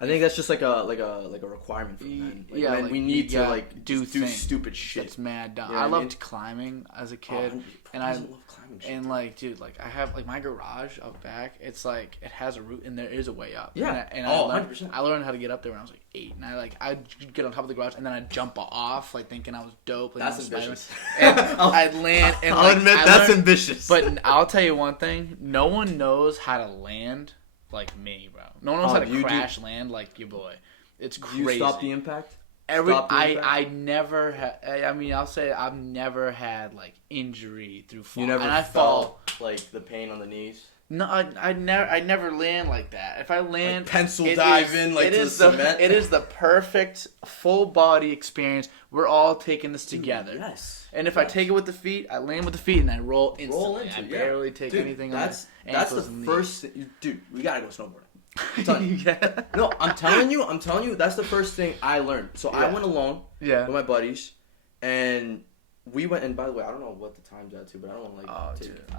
I think that's just a requirement for men. Men, we need to do stupid shit. It's mad dumb. I loved climbing as a kid, and I love climbing shit. And dude, I have my garage up back. It's it has a route, and there is a way up. Yeah. And 100%. I learned how to get up there when I was 8, and I'd get on top of the garage, and then I'd jump off, thinking I was dope. That's ambitious. And I'd land. And I'll admit that's ambitious. But I'll tell you one thing: no one knows how to land like me, bro. No one knows how to crash land like your boy. It's crazy. Do you stop the impact? I never had. I mean, I'll say I've never had like injury through fall. You never felt like the pain on the knees. No, I never land like that. If I land, like pencil diving, like to the cement. It is the perfect full body experience. We're all taking this together. Yes. And if I take it with the feet, I land with the feet and I roll instantly. I barely take anything. That's the first thing, dude. We gotta go snowboarding. Yeah. No, I'm telling you, that's the first thing I learned. So I went alone with my buddies, and we went. And by the way, I don't know what the time's at too, but I don't want to take it.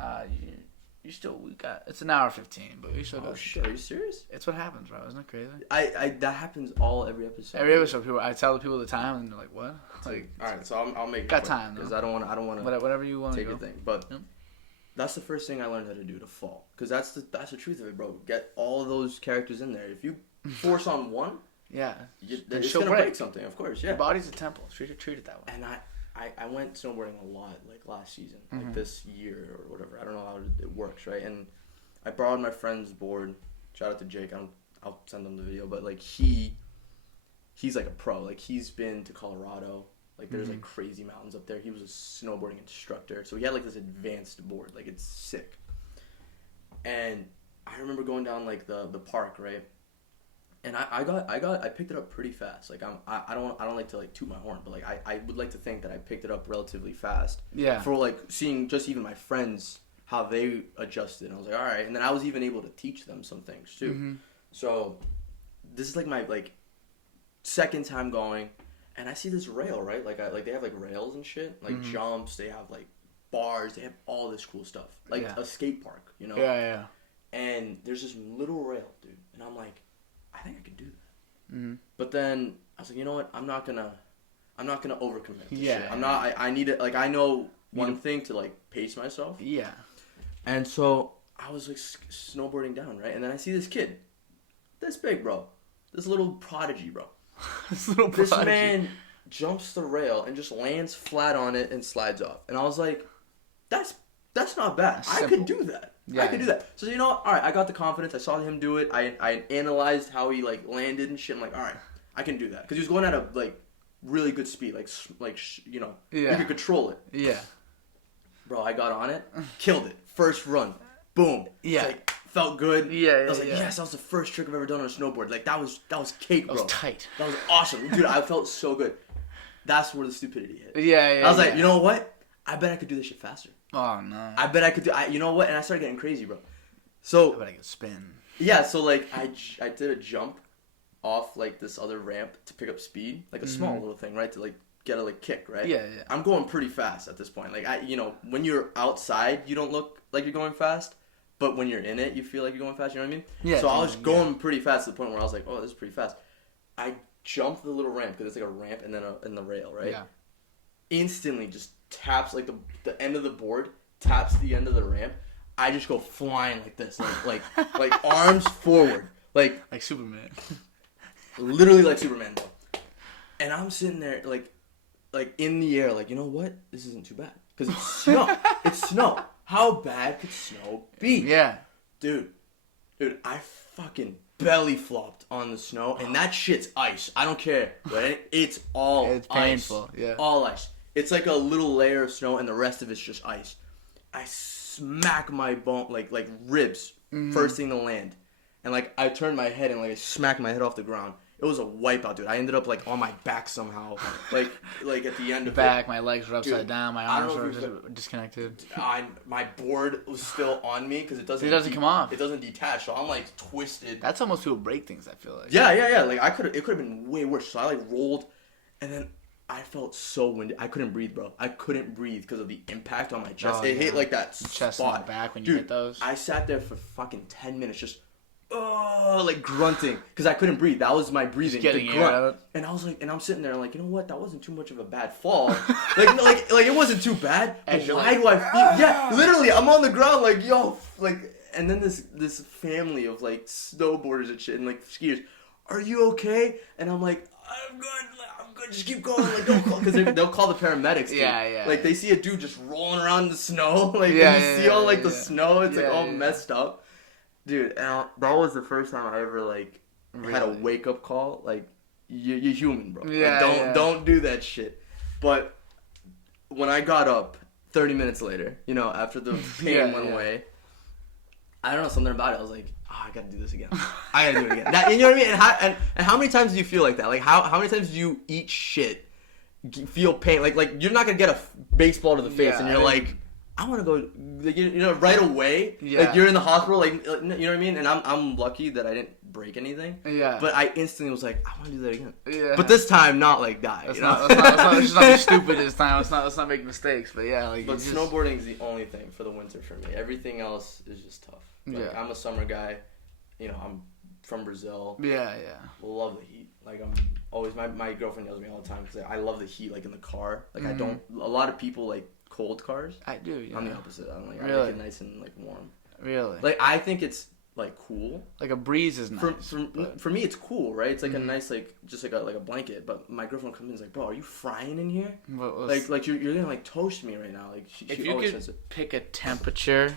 It's an hour 15, but we still got. Oh shit! Are you serious? It's what happens, bro. Isn't that crazy? That happens every episode. Every episode, I tell the people the time, and they're like, "What?" Like, all right, so I'll make it got time because I don't want to. Whatever you want to take a thing, but that's the first thing I learned how to do, to fall, because that's the truth of it, bro. Get all of those characters in there. If you force on one, it's gonna break something. Of course, yeah. Your body's a temple. Treat it that way. And I went snowboarding a lot, like last season, like this year or whatever. I don't know how it works, right? And I borrowed my friend's board. Shout out to Jake. I'll send him the video. But like he's like a pro. Like he's been to Colorado. Like there's like crazy mountains up there. He was a snowboarding instructor, so he had like this advanced board. Like it's sick. And I remember going down like the park, right? And I picked it up pretty fast. Like I don't like to like toot my horn, but like I would like to think that I picked it up relatively fast. Yeah. For like seeing just even my friends how they adjusted. And I was like, all right. And then I was even able to teach them some things too. Mm-hmm. So this is like my like second time going, and I see this rail, right? Like they have like rails and shit, like jumps. They have like bars. They have all this cool stuff, like a skate park, you know? Yeah. And there's this little rail, dude, and I'm like, I think I could do that. Mm-hmm. But then I was like, you know what? I'm not gonna overcommit. Shit. I'm not. I need it. Like I know one thing to like pace myself. Yeah. And so I was like snowboarding down, right? And then I see this kid, this big, bro, this little prodigy, bro. This man jumps the rail and just lands flat on it and slides off. And I was like, that's not bad. I could do that. Yeah, I could do that. So you know what? All right, I got the confidence. I saw him do it. I analyzed how he like landed and shit. I'm like, all right, I can do that, because he was going at a like really good speed, you know, you could control it. Yeah. Bro, I got on it, killed it. First run, boom. Yeah. Like, felt good. Yeah. I was like, yes, that was the first trick I've ever done on a snowboard. Like that was cake, bro. That was tight. That was awesome, dude. I felt so good. That's where the stupidity hit. Yeah. I was like, you know what? I bet I could do this shit faster. Oh no. I bet I could do. You know what? And I started getting crazy, bro. So I bet I could spin. Yeah. So like I did a jump off like this other ramp to pick up speed, like a small little thing, right? To like get a like kick, right? Yeah. I'm going pretty fast at this point. Like when you're outside, you don't look like you're going fast, but when you're in it, you feel like you're going fast. You know what I mean? Yeah. So I was going pretty fast to the point where I was like, oh, this is pretty fast. I jumped the little ramp, because it's like a ramp and then in the rail, right? Yeah. Instantly just taps like the end of the board, taps the end of the ramp. I just go flying like this, like arms forward, like Superman. Literally like Superman, though. And I'm sitting there like in the air, like, you know what? This isn't too bad, because it's snow. It's snow. How bad could snow be? Yeah. Dude, I fucking belly flopped on the snow, and that shit's ice. I don't care, right? It's all it's painful. Ice. Yeah. All ice. It's like a little layer of snow, and the rest of it's just ice. I smack my bone, like ribs, first thing to land. And like I turned my head and like I smacked my head off the ground. It was a wipeout, dude. I ended up like on my back somehow, like at the end of it. My legs were upside down. My arms were disconnected. My board was still on me, because it doesn't come off. It doesn't detach, so I'm like twisted. That's how most people break things, I feel like. Yeah. Like it could have been way worse. So I like rolled, and then I felt so winded. I couldn't breathe, bro. I couldn't breathe because of the impact on my chest. It hit like that chest spot. And the back when you hit those. I sat there for fucking 10 minutes just like grunting, because I couldn't breathe. That was my breathing. Just getting air out of it. And I was like, and I'm sitting there like, you know what? That wasn't too much of a bad fall. like it wasn't too bad. But why do I feel? Yeah, literally, I'm on the ground like, yo, like, and then this family of like snowboarders and shit and like skiers, are you okay? And I'm like, I'm good. Just keep going. Like, don't call, because they'll call the paramedics. Dude. Yeah. Like they see a dude just rolling around in the snow. Like you see all like the snow. It's like all messed up. Dude, and that was the first time I ever like had a wake up call. Like you're human, bro. Yeah, like, don't do that shit. But when I got up 30 minutes later, after the pain went away, I don't know, something about it. I was like, I gotta do this again. I gotta do it again. You know what I mean? And how many times do you feel like that? Like how many times do you eat shit, feel pain? Like you're not gonna get a baseball to the face, and you're like, I want to go, right away. Yeah. Like you're in the hospital, like you know what I mean. And I'm lucky that I didn't break anything. Yeah. But I instantly was like, I want to do that again. Yeah. But this time, not like die. Let's not be stupid this time. Let's not make mistakes. But yeah, like. But snowboarding is the only thing for the winter for me. Everything else is just tough. Like, I'm a summer guy. I'm from Brazil. Yeah. Love the heat. Like I'm always my girlfriend yells at me all the time because I love the heat. Like in the car. Like I don't. A lot of people like cold cars. I do. Yeah. I'm the opposite. I like it nice and like warm. Really? Like I think it's like cool. Like a breeze is nice. For me, it's cool, right? It's like a nice just like a blanket. But my girlfriend comes in and is like, bro, are you frying in here? Like you're gonna like toast me right now. Like if you could pick a temperature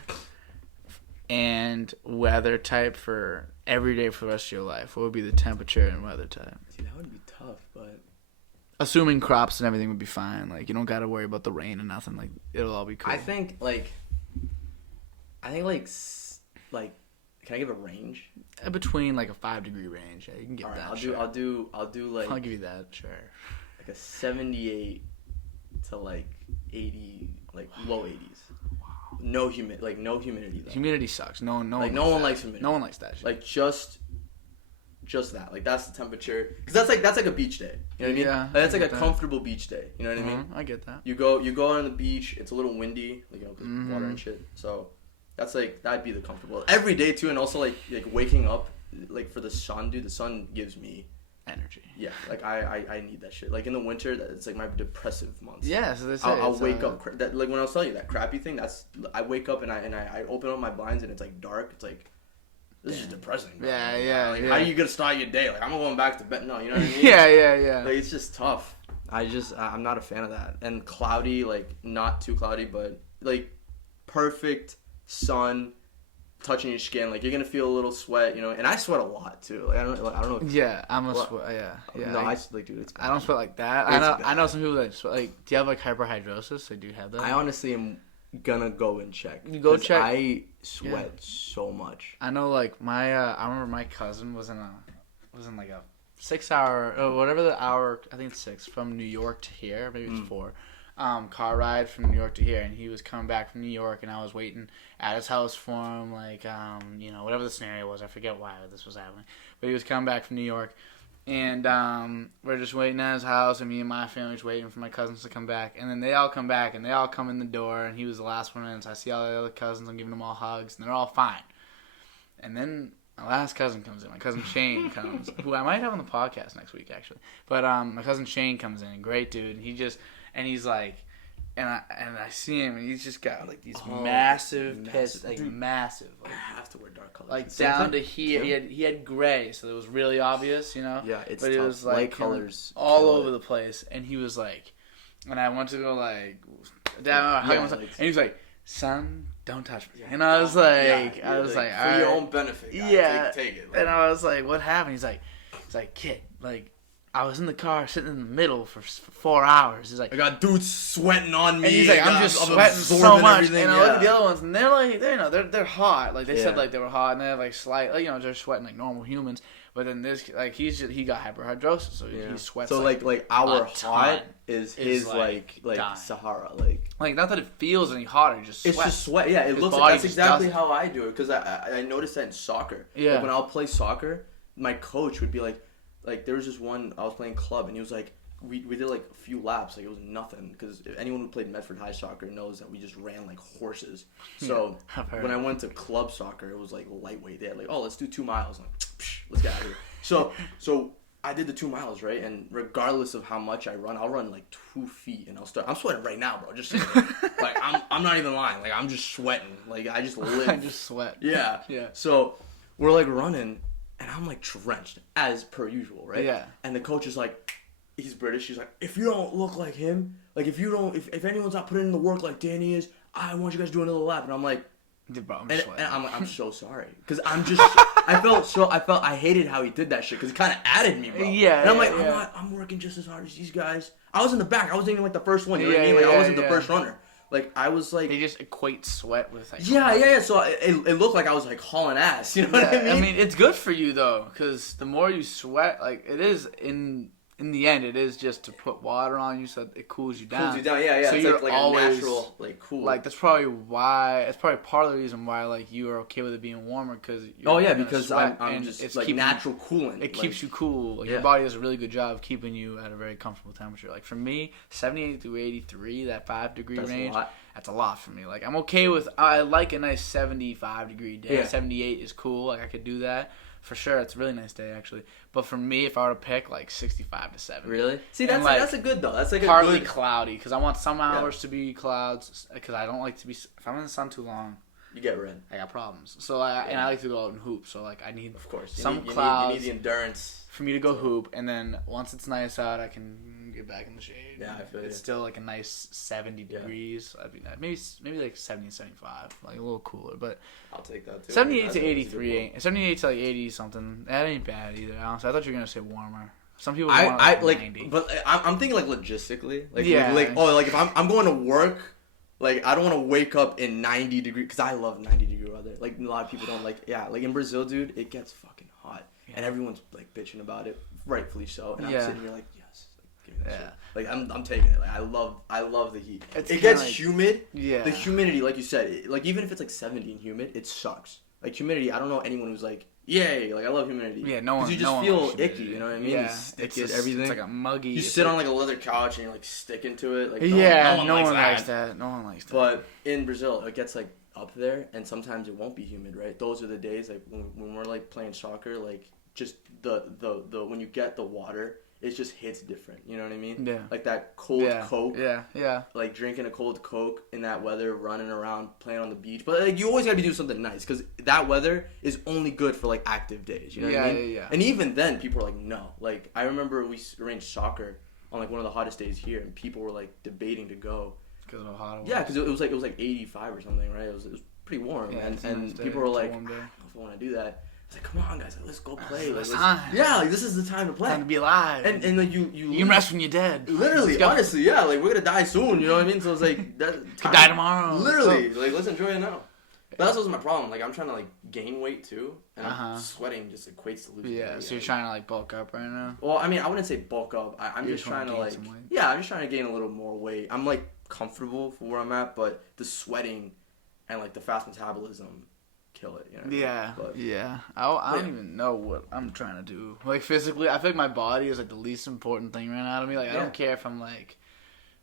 and weather type for every day for the rest of your life, what would be the temperature and weather type? See, that would be tough, but. Assuming crops and everything would be fine. Like, you don't got to worry about the rain and nothing. Like, it'll all be cool. I think, can I give a range? Between, like, a 5-degree range. Yeah, you can get all right, that. I'll do, like... I'll give you that, sure. Like a 78 to, like, 80, like, low 80s. Wow. No humidity, though. Humidity sucks. No one likes humidity. No one likes that shit. Like, just that. Like, that's the temperature. Because that's like a beach day. You know what I mean? Yeah. Like, that's like a comfortable beach day. You know what I mean? I get that. You go on the beach. It's a little windy, like, because water and shit. So, that's like, that'd be the comfortable. Every day, too. And also, like waking up, like, for the sun, dude. The sun gives me... energy. Yeah. Like, I need that shit. Like, in the winter, it's like my depressive months. Yeah, so they say I'll wake up... like, when I was telling you, that crappy thing, I wake up and I open up my blinds and it's, like, dark. It's like... This is depressing, bro. Yeah. Like, how are you gonna start your day? Like, I'm going back to bed. No, you know what I mean? Yeah. Like, it's just tough. I'm not a fan of that. And cloudy, like, not too cloudy, but, like, perfect sun touching your skin. Like, you're gonna feel a little sweat, And I sweat a lot, too. Like, I don't know. Yeah, I'm a sweat. Yeah. No, dude, it's bad. I don't sweat like that. I know some people that sweat. Like, do you have, like, hyperhidrosis? Like, do you have that? I honestly am gonna go and check. You go check. I sweat so much. I know, like I remember my cousin was in like a 6-hour or whatever the hour. I think it's 6 from New York to here. Maybe it's 4. Car ride from New York to here, and he was coming back from New York, and I was waiting at his house for him. Like whatever the scenario was, I forget why this was happening, but he was coming back from New York. And we're just waiting at his house, and me and my family was waiting for my cousins to come back. And then they all come back, and they all come in the door, and he was the last one in. So I see all the other cousins, I'm giving them all hugs, and they're all fine. And then my last cousin comes in. My cousin Shane comes, who I might have on the podcast next week, actually. But my cousin Shane comes in, great dude. And he's like... And I see him, and he's just got, like, these massive pits, like, massive. Like, I have to wear dark colors. Like, down to here. He had gray, so it was really obvious, Yeah, it's but tough. It was, like, light colors. All over the place. And he was, like... And I went to go, like... Down, hug him, and he was like, son, don't touch me. And I was like... for your own benefit, guys. Yeah. Take it. And I was like, what happened? He's like, kid, like... I was in the car sitting in the middle for 4 hours. He's like, I got dudes sweating on me. And he's like, I'm just sweating so much. And I look at the other ones, and they're like, they're hot. Like they said, like they were hot, and they have like slight, like, they're sweating like normal humans. But then this, like, he got hyperhidrosis, so he sweats. So like our hot is his like Sahara, like not that it feels any hotter, just sweat. It's just sweat. Yeah, it looks like that's exactly how I do it, because I noticed that in soccer. Yeah, like when I'll play soccer, my coach would be like there was this one, I was playing club, and he was like, we did like a few laps, like it was nothing, because anyone who played Medford High soccer knows that we just ran like horses. So when I went to club soccer, it was like lightweight. They had like, let's do 2 miles. I'm like, let's get out of here. So I did the 2 miles, right? And regardless of how much I run, I'll run like 2 feet, and I'm sweating right now, bro. Just saying. Like I'm not even lying. Like I'm just sweating. Like I just live. I just sweat. Yeah. So we're like running. And I'm like drenched as per usual, right? Yeah. And the coach is like, he's British. He's like, if you don't look like him, like if anyone's not putting in the work like Danny is, I want you guys to do another lap. And I'm like, bro, I'm so sorry, because I'm just I hated how he did that shit because he kind of added me, bro. Yeah. And I'm like, I'm working just as hard as these guys. I was in the back. I wasn't even like the first one. You know what I mean? Like I wasn't the first runner. Like I was like. They just equate sweat with like. Yeah. So it looked like I was like hauling ass. You know what I mean? I mean, it's good for you though, because the more you sweat, like it is in the end, it is just to put water on you so it cools you down. Yeah. So it's you're like always, a natural, like cool. Like that's probably why. It's probably part of the reason why like you are okay with it being warmer because. Because I'm just it's like natural cooling. It keeps you cool. Like your body does a really good job of keeping you at a very comfortable temperature. Like for me, 78 to 83, that 5-degree range. That's a lot for me. Like I'm okay with. I like a nice 75-degree day. Yeah. 78 is cool. Like I could do that. For sure, it's a really nice day actually. But for me, if I were to pick like 65 to 70. Really? See, that's a good though. That's like partly a good cloudy because I want some hours to be clouds because I don't like to be. If I'm in the sun too long, you get red. I got problems. So and I like to go out and hoop. So like I need some clouds. You need the endurance for me to go hoop, and then once it's nice out, I can get back in the shade. Yeah, I feel it's still like a nice 70 degrees. I'd be nice. Maybe like 70 and 75, like a little cooler. But I'll take that too. 78 to 83, 78 to like 80 something. That ain't bad either. Honestly, I thought you were gonna say warmer. Some people want like 90. But I'm thinking like logistically, like if I'm going to work. Like, I don't want to wake up in 90 degrees, because I love 90 degree weather. Like, a lot of people don't like, like in Brazil, dude, it gets fucking hot. Yeah. And everyone's, like, bitching about it, rightfully so. And I'm sitting here like, yes, like, give me that shit. Like, I'm taking it. Like, I love the heat. It gets like, humid. Yeah. The humidity, like you said, like, even if it's, like, 70 and humid, it sucks. Like, humidity, I don't know anyone who's like, yay, like I love humidity. Yeah, no one. Because you just feel icky, you know what I mean? Yeah, it's everything. It's like a muggy. You sit on like a leather couch and you're like sticking to it. Like no one likes that. No one likes that. But in Brazil, it gets like up there, and sometimes it won't be humid, right? Those are the days like when we're like playing soccer, like just the when you get the water. It just hits different, you know what I mean? Yeah. Like that cold Coke. Yeah. Like drinking a cold Coke in that weather, running around, playing on the beach. But like you always gotta be doing something nice, because that weather is only good for like active days. You know what I mean? Yeah. And even then, people are like, no. Like I remember we arranged soccer on like one of the hottest days here, and people were like debating to go. Because of how hot it was. Yeah, because it was like 85 or something, right? It was pretty warm, and people were like, I don't know if I want to do that. It's like, come on, guys, let's go play. Like, like this is the time to play. Time to be alive. And like you can rest when you're dead. Literally, honestly, yeah. Like we're gonna die soon. You know what I mean? So it's like that. Could die tomorrow. Literally, like let's enjoy it now. But that's what's my problem. Like I'm trying to like gain weight too, and I'm sweating just equates to losing weight. Yeah, so you're trying to like bulk up right now. Well, I mean, I wouldn't say bulk up. I'm just trying to like I'm just trying to gain a little more weight. I'm like comfortable for where I'm at, but the sweating and like the fast metabolism. Kill it, you know? I don't even know what I'm trying to do. Like physically, I feel like my body is like the least important thing right now to me. Like I don't care if I'm like,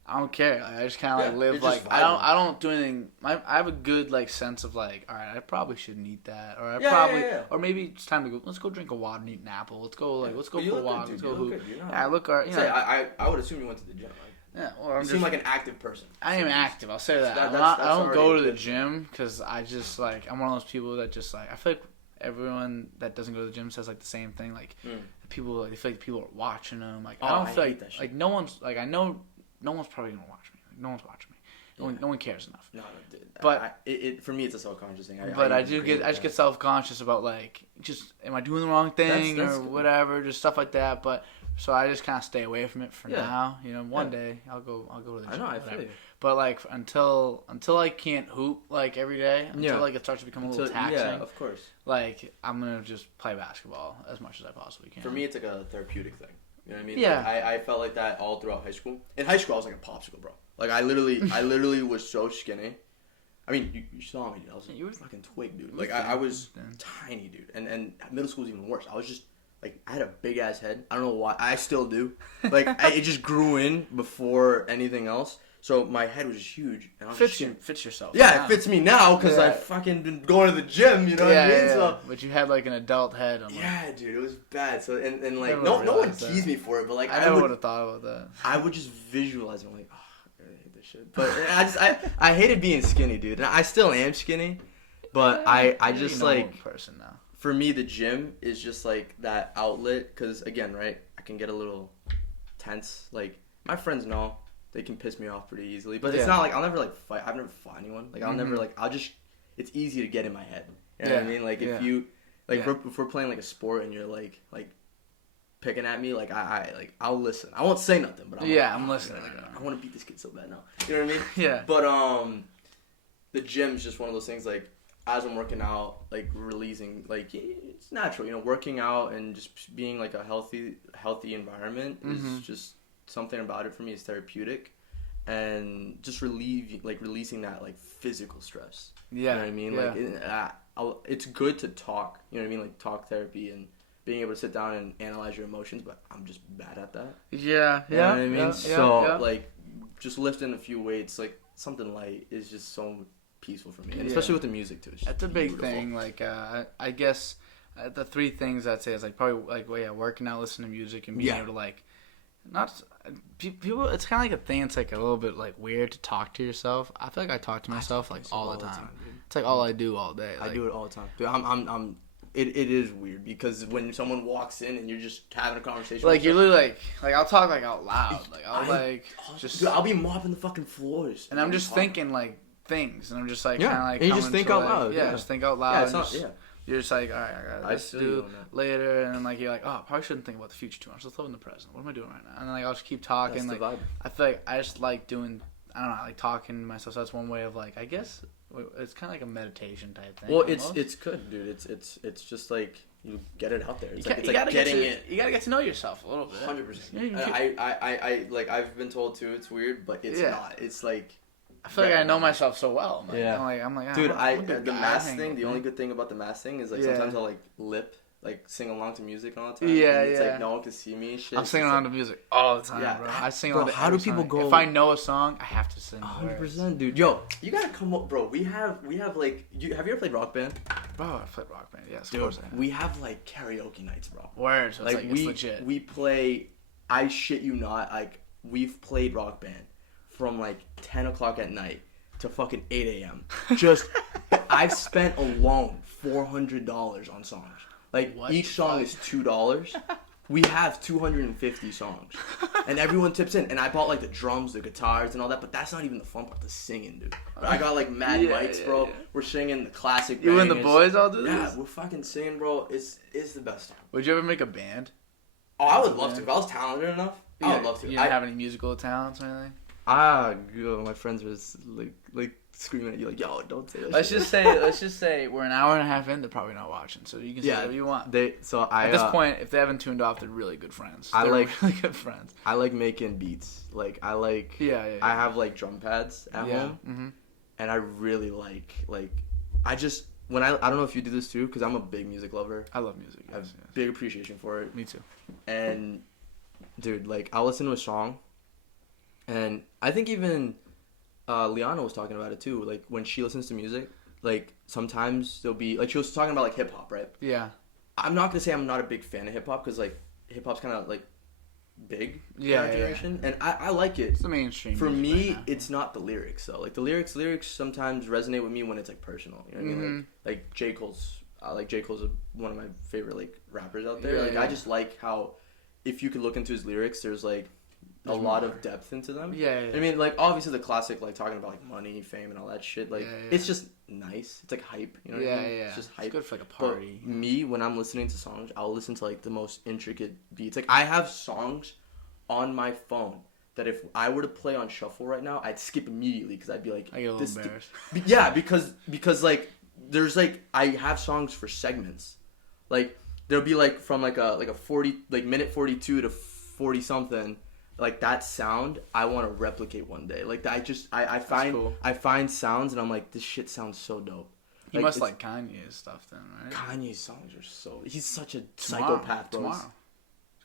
I don't care. Like, I just kind of like live like I don't do anything. I have a good like sense of like, all right, I probably shouldn't eat that, or or maybe it's time to go. Let's go drink a water and eat an apple. Let's go let's go for a walk. Let's go hoop. I look. You know, I would assume you went to the gym. Yeah, well, you seem like an active person. I am active. I'll say that. I don't go to the gym because I just like I'm one of those people that just like I feel like everyone that doesn't go to the gym says like the same thing. Like people, like, they feel like people are watching them. Like I don't feel like no one's like I know no one's probably gonna watch me. Like, no one's watching me. No one cares enough. No, dude. But for me, it's a self-conscious thing. I just get self-conscious about like just am I doing the wrong thing or whatever, just stuff like that. But so I just kind of stay away from it for now. You know, one day I'll go to the gym. I feel you. But like until I can't hoop like every day, until like it starts to become a little taxing. Yeah, of course. Like I'm gonna just play basketball as much as I possibly can. For me, it's like a therapeutic thing. You know what I mean? Yeah. Like, I felt like that all throughout high school. In high school, I was like a popsicle, bro. Like I literally was so skinny. I mean, you saw me, dude. I was like, you were a fucking twig, dude. Like I was tiny, dude. And middle school was even worse. I was just like I had a big ass head. I don't know why. I still do. Like it just grew in before anything else. So my head was just huge. And I was fits yourself. Yeah, it fits me now because I fucking been going to the gym. You know what I mean? Yeah. So, but you had like an adult head. Dude, it was bad. So and like no one teased me for it, but like I never would have thought about that. I would just visualize it. I'm like, I really hate this shit. But I hated being skinny, dude. And I still am skinny, but I just like person now. For me, the gym is just like that outlet. Because again, right, I can get a little tense. Like my friends know. They can piss me off pretty easily, but it's not like I'll never like fight. I've never fought anyone. Like I'll never like it's easy to get in my head. You know what I mean? Like if you Like if we're playing like a sport and you're like picking at me, like I'll listen. I won't say nothing, but I'm listening. I want to beat this kid so bad now. You know what I mean? Yeah. But the gym's just one of those things. Like as I'm working out, like releasing, like it's natural. You know, working out and just being like a healthy environment is just something about it for me is therapeutic, and just releasing that like physical stress. Yeah. You know what I mean? Yeah. Like it's good to talk. You know what I mean? Like talk therapy and being able to sit down and analyze your emotions, but I'm just bad at that. Yeah, you know what I mean? Like, just lifting a few weights, like, something light is just so peaceful for me. And especially with the music, too. That's a big thing. Like, I guess the three things I'd say is, like, probably, like, working out, listening to music, and being able to, like, not... People, it's kind of like a thing, it's, like, a little bit, like, weird to talk to yourself. I feel like I talk to myself, like, all the time. It's, like, all I do all day. Like, I do it all the time. Dude, It is weird because when someone walks in and you're just having a conversation, like you're literally like I'll talk like out loud, like I'll be mopping the fucking floors, and I'm just thinking like things, and I'm just like kind of like and you just think out loud, just think out loud. Yeah, you're just like, all right, I got this to do later, and then like you're like, oh, I probably shouldn't think about the future too much. Let's live in the present. What am I doing right now? And then like I'll just keep talking. That's like the vibe. I feel like I just like doing, I don't know, like talking to myself. So that's one way of like, I guess it's kind of like a meditation type thing. Well, it's good, dude. It's just like. You get it out there. It's like getting it. You gotta get to know yourself a little bit. 100%. I like I've been told too. It's weird, but it's not. It's like I feel like I know myself so well. I'm like, dude. The mask thing. The only good thing about the mask thing is like sometimes I'll like sing along to music all the time. Yeah, and it's like no one can see me and shit. I'm singing along to music all the time, bro. I sing along to how do people go? If I know a song, I have to sing. 100%, dude. Yo, you gotta come up, bro. We have like. Have you ever played Rock Band? Bro, I played Rock Band. Yes, dude, of course I have. We have like karaoke nights, bro. Word, so it's legit. We play. I shit you not. Like we've played Rock Band from like 10 o'clock at night to fucking 8 a.m. Just I've spent alone $400 on songs. Like, each song is $2. We have 250 songs. And everyone tips in. And I bought, like, the drums, the guitars, and all that. But that's not even the fun part, the singing, dude. I got, like, mad mics, bro. Yeah. We're singing the classic bangers. You and the boys all do this? Yeah, we're fucking singing, bro. It's the best time. Would you ever make a band? Oh, I would love to. If I was talented enough, I would love to. You don't have any musical talents or anything? My friends was, like screaming at you like, yo, don't say that. Let's just say we're an hour and a half in. They're probably not watching, so you can say whatever you want. At this point, if they haven't tuned off, they're really good friends. Really good friends. I like making beats. Like I like. I have like drum pads at home, and I really like I just when I don't know if you do this too because I'm a big music lover. I love music. I have big appreciation for it. Me too. And dude, like I'll listen to a song, and I think even. Liana was talking about it too. Like when she listens to music, like sometimes there'll be like she was talking about like hip hop, right? Yeah. I'm not gonna say I'm not a big fan of hip hop because like hip hop's kind of like big in our generation, and I like it. It's the mainstream. For me, it's not the lyrics though. Like the lyrics sometimes resonate with me when it's like personal. You know what I mean? Like J. Cole's. J. Cole's one of my favorite like rappers out there. I just like how if you could look into his lyrics, there's like. A lot of depth into them. Yeah. I mean, like, obviously the classic, like, talking about, like, money, fame, and all that shit, like, it's just nice. It's, like, hype, you know what I mean? Yeah. It's just hype. It's good for, like, a party. But me, when I'm listening to songs, I'll listen to, like, the most intricate beats. Like, I have songs on my phone that if I were to play on shuffle right now, I'd skip immediately because I'd be like... I get a little embarrassed. Yeah, because, like, there's, like, I have songs for segments. Like, there'll be, like, from, like a 40, like, minute 42 to 40-something... Like that sound, I want to replicate one day. Like I find sounds and I'm like, this shit sounds so dope. You must like Kanye's stuff then, right? Kanye's songs are so. He's such a psychopath, bro. Tomorrow.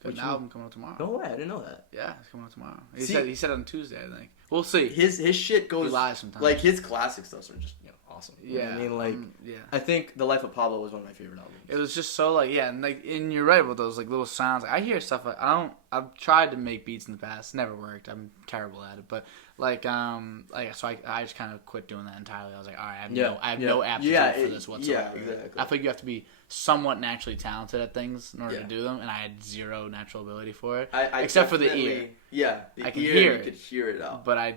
He's got an album coming out tomorrow. No way, I didn't know that. Yeah, it's coming out tomorrow. He said on Tuesday, I think. We'll see. His shit goes. He lies sometimes. Like his classic stuff are just awesome. Yeah, you know I mean, like I think The Life of Pablo was one of my favorite albums. It was just so like and you're right with those like little sounds. Like, I hear stuff like I've tried to make beats in the past, never worked. I'm terrible at it, but so I just kind of quit doing that entirely. I was like, all right, I have no aptitude for this whatsoever. Yeah, exactly. I think you have to be somewhat naturally talented at things in order to do them, and I had zero natural ability for it, except for the ear. Yeah, I can hear it. You could hear it out, but I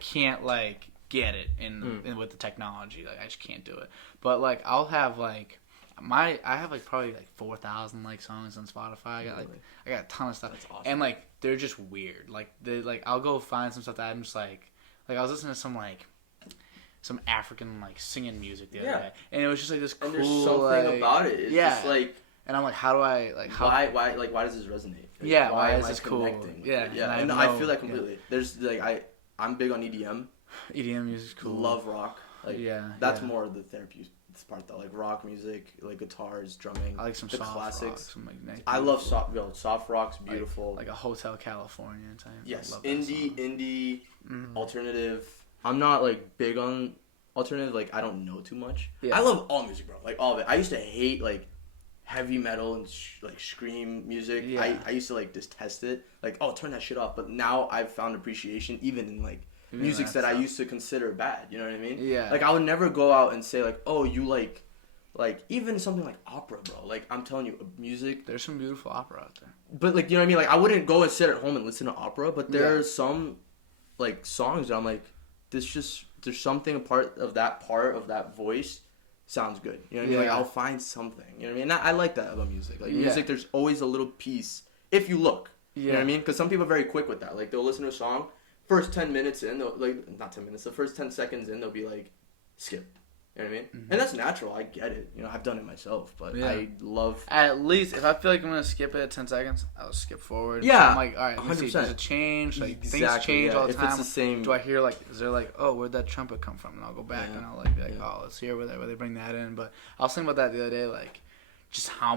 can't like get it in with the technology. Like I just can't do it. But like I'll have like I have like probably like 4,000 like songs on Spotify. I got a ton of stuff. That's awesome. And like they're just weird. Like I'll go find some stuff that I'm just like I was listening to some African like singing music the other day, and it was just like this cool. And there's something about it. It's just like. And I'm like, how do I like? Why does this resonate? Like, why is this cool? Yeah. And I feel that completely. Yeah. There's like I'm big on EDM. EDM music's cool. Love rock. Like that's more of the therapy part though. Like rock music, like guitars, drumming. I like some soft classics. Some, like, nice, I love soft rock's beautiful. Like a Hotel California type. Yes, indie, alternative. I'm not like big on alternative. Like I don't know too much. Yeah. I love all music, bro. Like all of it. I used to hate like heavy metal and like scream music. Yeah. I used to like just test it. Like turn that shit off. But now I've found appreciation even in like music that I used to consider bad. You know what I mean? Yeah. Like I would never go out and say like, oh, you like even something like opera, bro. Like I'm telling you, music. There's some beautiful opera out there. But like you know what I mean? Like I wouldn't go and sit at home and listen to opera. But there are some like songs that I'm like, there's something part of that voice sounds good. You know what I mean? Like I'll find something. You know what I mean? And I like that about music. Like music, there's always a little piece if you look. You know what I mean? Because some people are very quick with that. Like they'll listen to a song. First 10 minutes in, not 10 minutes, the first 10 seconds in, they'll be like, skip. You know what I mean? Mm-hmm. And that's natural. I get it. You know, I've done it myself, but I love... At least, if I feel like I'm going to skip it at 10 seconds, I'll skip forward. Yeah. So I'm like, all right, let me see. Does it change? Like, things change all the time. If it's the same... Do I hear, like, is there like, oh, where'd that trumpet come from? And I'll go back and I'll like, be like, oh, let's hear where they bring that in. But I was thinking about that the other day, like, just how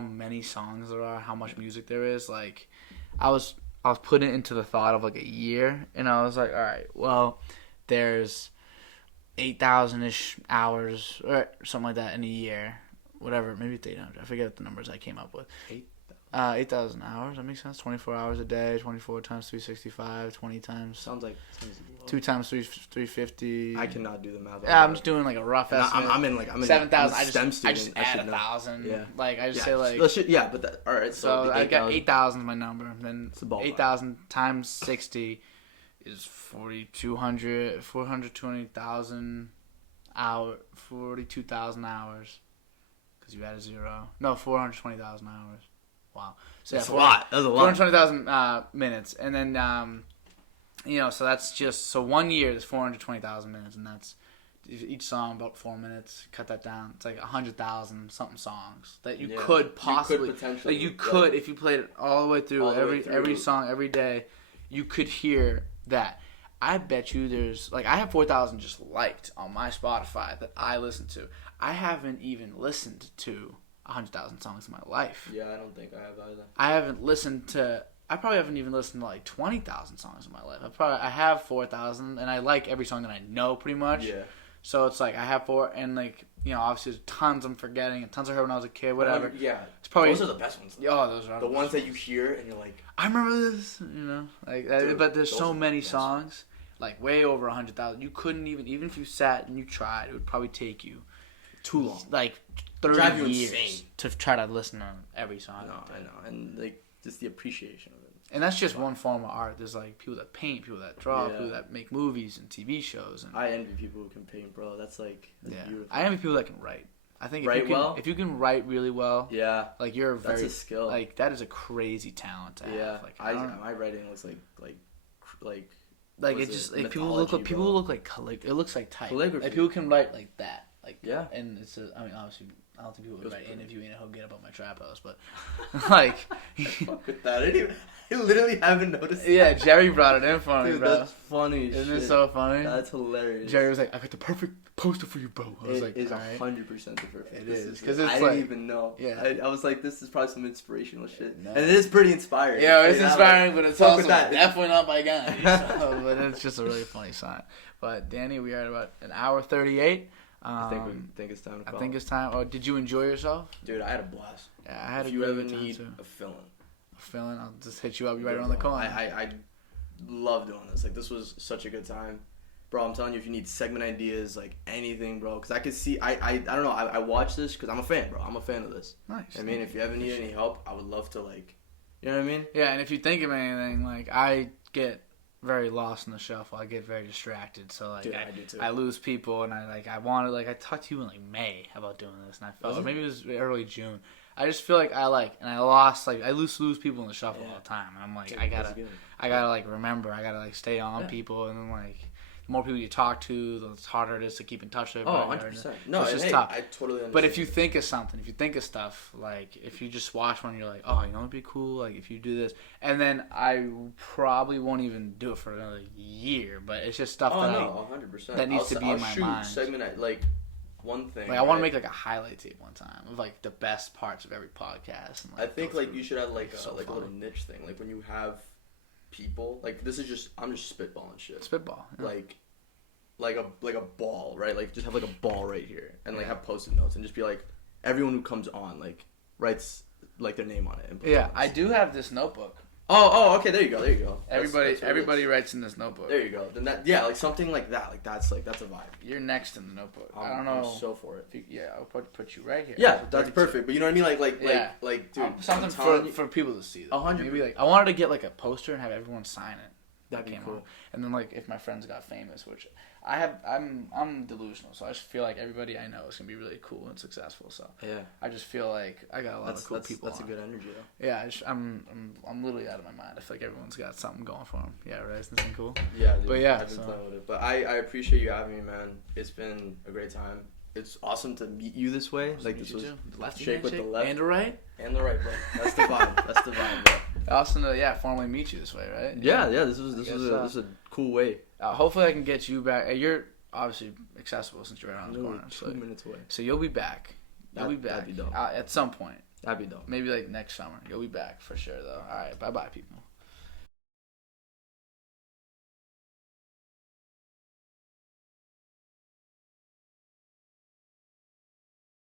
many songs there are, how much music there is. Like, I was putting it into the thought of like a year, and I was like, all right, well, there's 8,000-ish hours or something like that in a year, whatever, maybe it's 800. I forget the numbers I came up with. 8,000 hours. That makes sense. 24 hours a day. 24 times 365. 20 times. Sounds low. 2 times 350. I cannot do the math. Yeah, I'm just doing like a rough estimate. I'm in 7,000. I just add 1,000. Yeah. Like I just say like. All right. So I got 8,000 is my number. Then 8,000 times 60 is 420,000 hours. 42,000 hours. Because you add a 0. No, 420,000 hours. Wow. So that's a lot. That's a lot. 420,000 minutes. And then, so that's just, so 1 year is 420,000 minutes. And that's each song about 4 minutes. Cut that down. It's like 100,000 something songs that you could possibly. You could potentially. Like you could, if you played it all the way through, every song, every day, you could hear that. I bet you there's, like, I have 4,000 just liked on my Spotify that I listen to. I haven't even listened to 100,000 songs in my life. Yeah, I don't think I have either. I probably haven't even listened to like 20,000 songs in my life. I have 4,000, and I like every song that I know pretty much. Yeah. So it's like I have 4, and like obviously there's tons I'm forgetting, and tons I heard when I was a kid, whatever. Yeah. It's probably those are the best ones. Oh, those are the ones that you hear and you're like, I remember this, like. Dude, but there's so many songs, like way over 100,000. You couldn't even if you sat and you tried, it would probably take you too long, like 30 years to try to listen to every song. No, I know, and like just the appreciation of it. And that's just one form of art. There's like people that paint, people that draw, people that make movies and TV shows. And I envy people who can paint, bro. That's beautiful. I envy people that can write. I think if you can write really well, like that's a skill. Like that is a crazy talent to have. Yeah, like, my writing looks like it just like people look like it looks like type. Calligraphy. Like people can write like that. Like and it's obviously I don't think people would write interviewing a He'll Get Up on My Trap House, but like fuck with that. I literally haven't noticed. Yeah, Jerry brought it in for me, bro. That's funny. Isn't it so funny? That's hilarious. Jerry was like, "I got the perfect poster for you, bro." I was like, "It's 100% the perfect." It is because I didn't even know. Yeah, I was like, "This is probably some inspirational shit," and it is pretty inspiring. Yeah, it's inspiring, but it's also definitely not by Gandhi. But it's just a really funny sign. But Danny, we are at about an hour 38. I think it's time to call. I think it's time. Oh, did you enjoy yourself? Dude, I had a blast. Yeah, I had if you ever need a fill-in, I'll just hit you up. You right around the corner. I love doing this. Like, this was such a good time. Bro, I'm telling you, if you need segment ideas, like anything, bro. Because I could see, I don't know, I watch this because I'm a fan, bro. I'm a fan of this. Nice. I mean, if you ever need any help, I would love to, like, you know what I mean? Yeah, and if you think of anything, like, I get very lost in the shuffle. I get very distracted. So like, dude, I do too. I lose people, and I talked to you in like May about doing this, and I felt, or maybe it was early June. I just feel like I lost, like, I lose people in the shuffle all the time, and I'm like, dude, I gotta like remember, I gotta like stay on people, and then like, the more people you talk to, the harder it is to keep in touch with everybody. 100%. No, it's just tough. I totally understand. But if you think of something, if you think of stuff, like, if you just watch one, you're like, oh, you know, it'd be cool, like, if you do this, and then I probably won't even do it for another year, but it's just stuff 100%. that needs to be in my mind. Segment, like, one thing. Like, I want to make like a highlight tape one time of like the best parts of every podcast. And, like, I think like you should have like a little niche thing. Like when you have people, like this is just I'm just spitballing shit. Spitball. Yeah. Like a ball, right? Like just have like a ball right here, and like have Post-it notes, and just be like everyone who comes on like writes like their name on it. And I do have this notebook. Oh, okay. There you go. Everybody writes in this notebook. There you go. Then like something like that. Like that's a vibe. You're next in the notebook. I don't know. I'm so for it. I'll put you right here. Yeah, that's perfect. But you know what I mean? Like, dude, something for people to see. 100. Maybe like I wanted to get like a poster and have everyone sign it. That'd be cool. And then like if my friends got famous, which I'm delusional, so I just feel like everybody I know is gonna be really cool and successful. So yeah, I just feel like I got a lot of cool people. That's a good energy, though. Yeah, I'm literally out of my mind. I feel like everyone's got something going for them. Yeah, right. Isn't that cool? Yeah, dude, but yeah, I've been playing with it. But I appreciate you having me, man. It's been a great time. It's awesome to meet you this way. Like this was shake with the left and the right, bro. That's the vibe. Bro. Awesome to formally meet you this way, right? Yeah. This is a cool way. Hopefully, I can get you back. You're obviously accessible since you're right on the corner. 2 minutes away. So you'll be back. That'd be dope. At some point. That'd be dope. Maybe like next summer. You'll be back for sure, though. All right. Bye, people.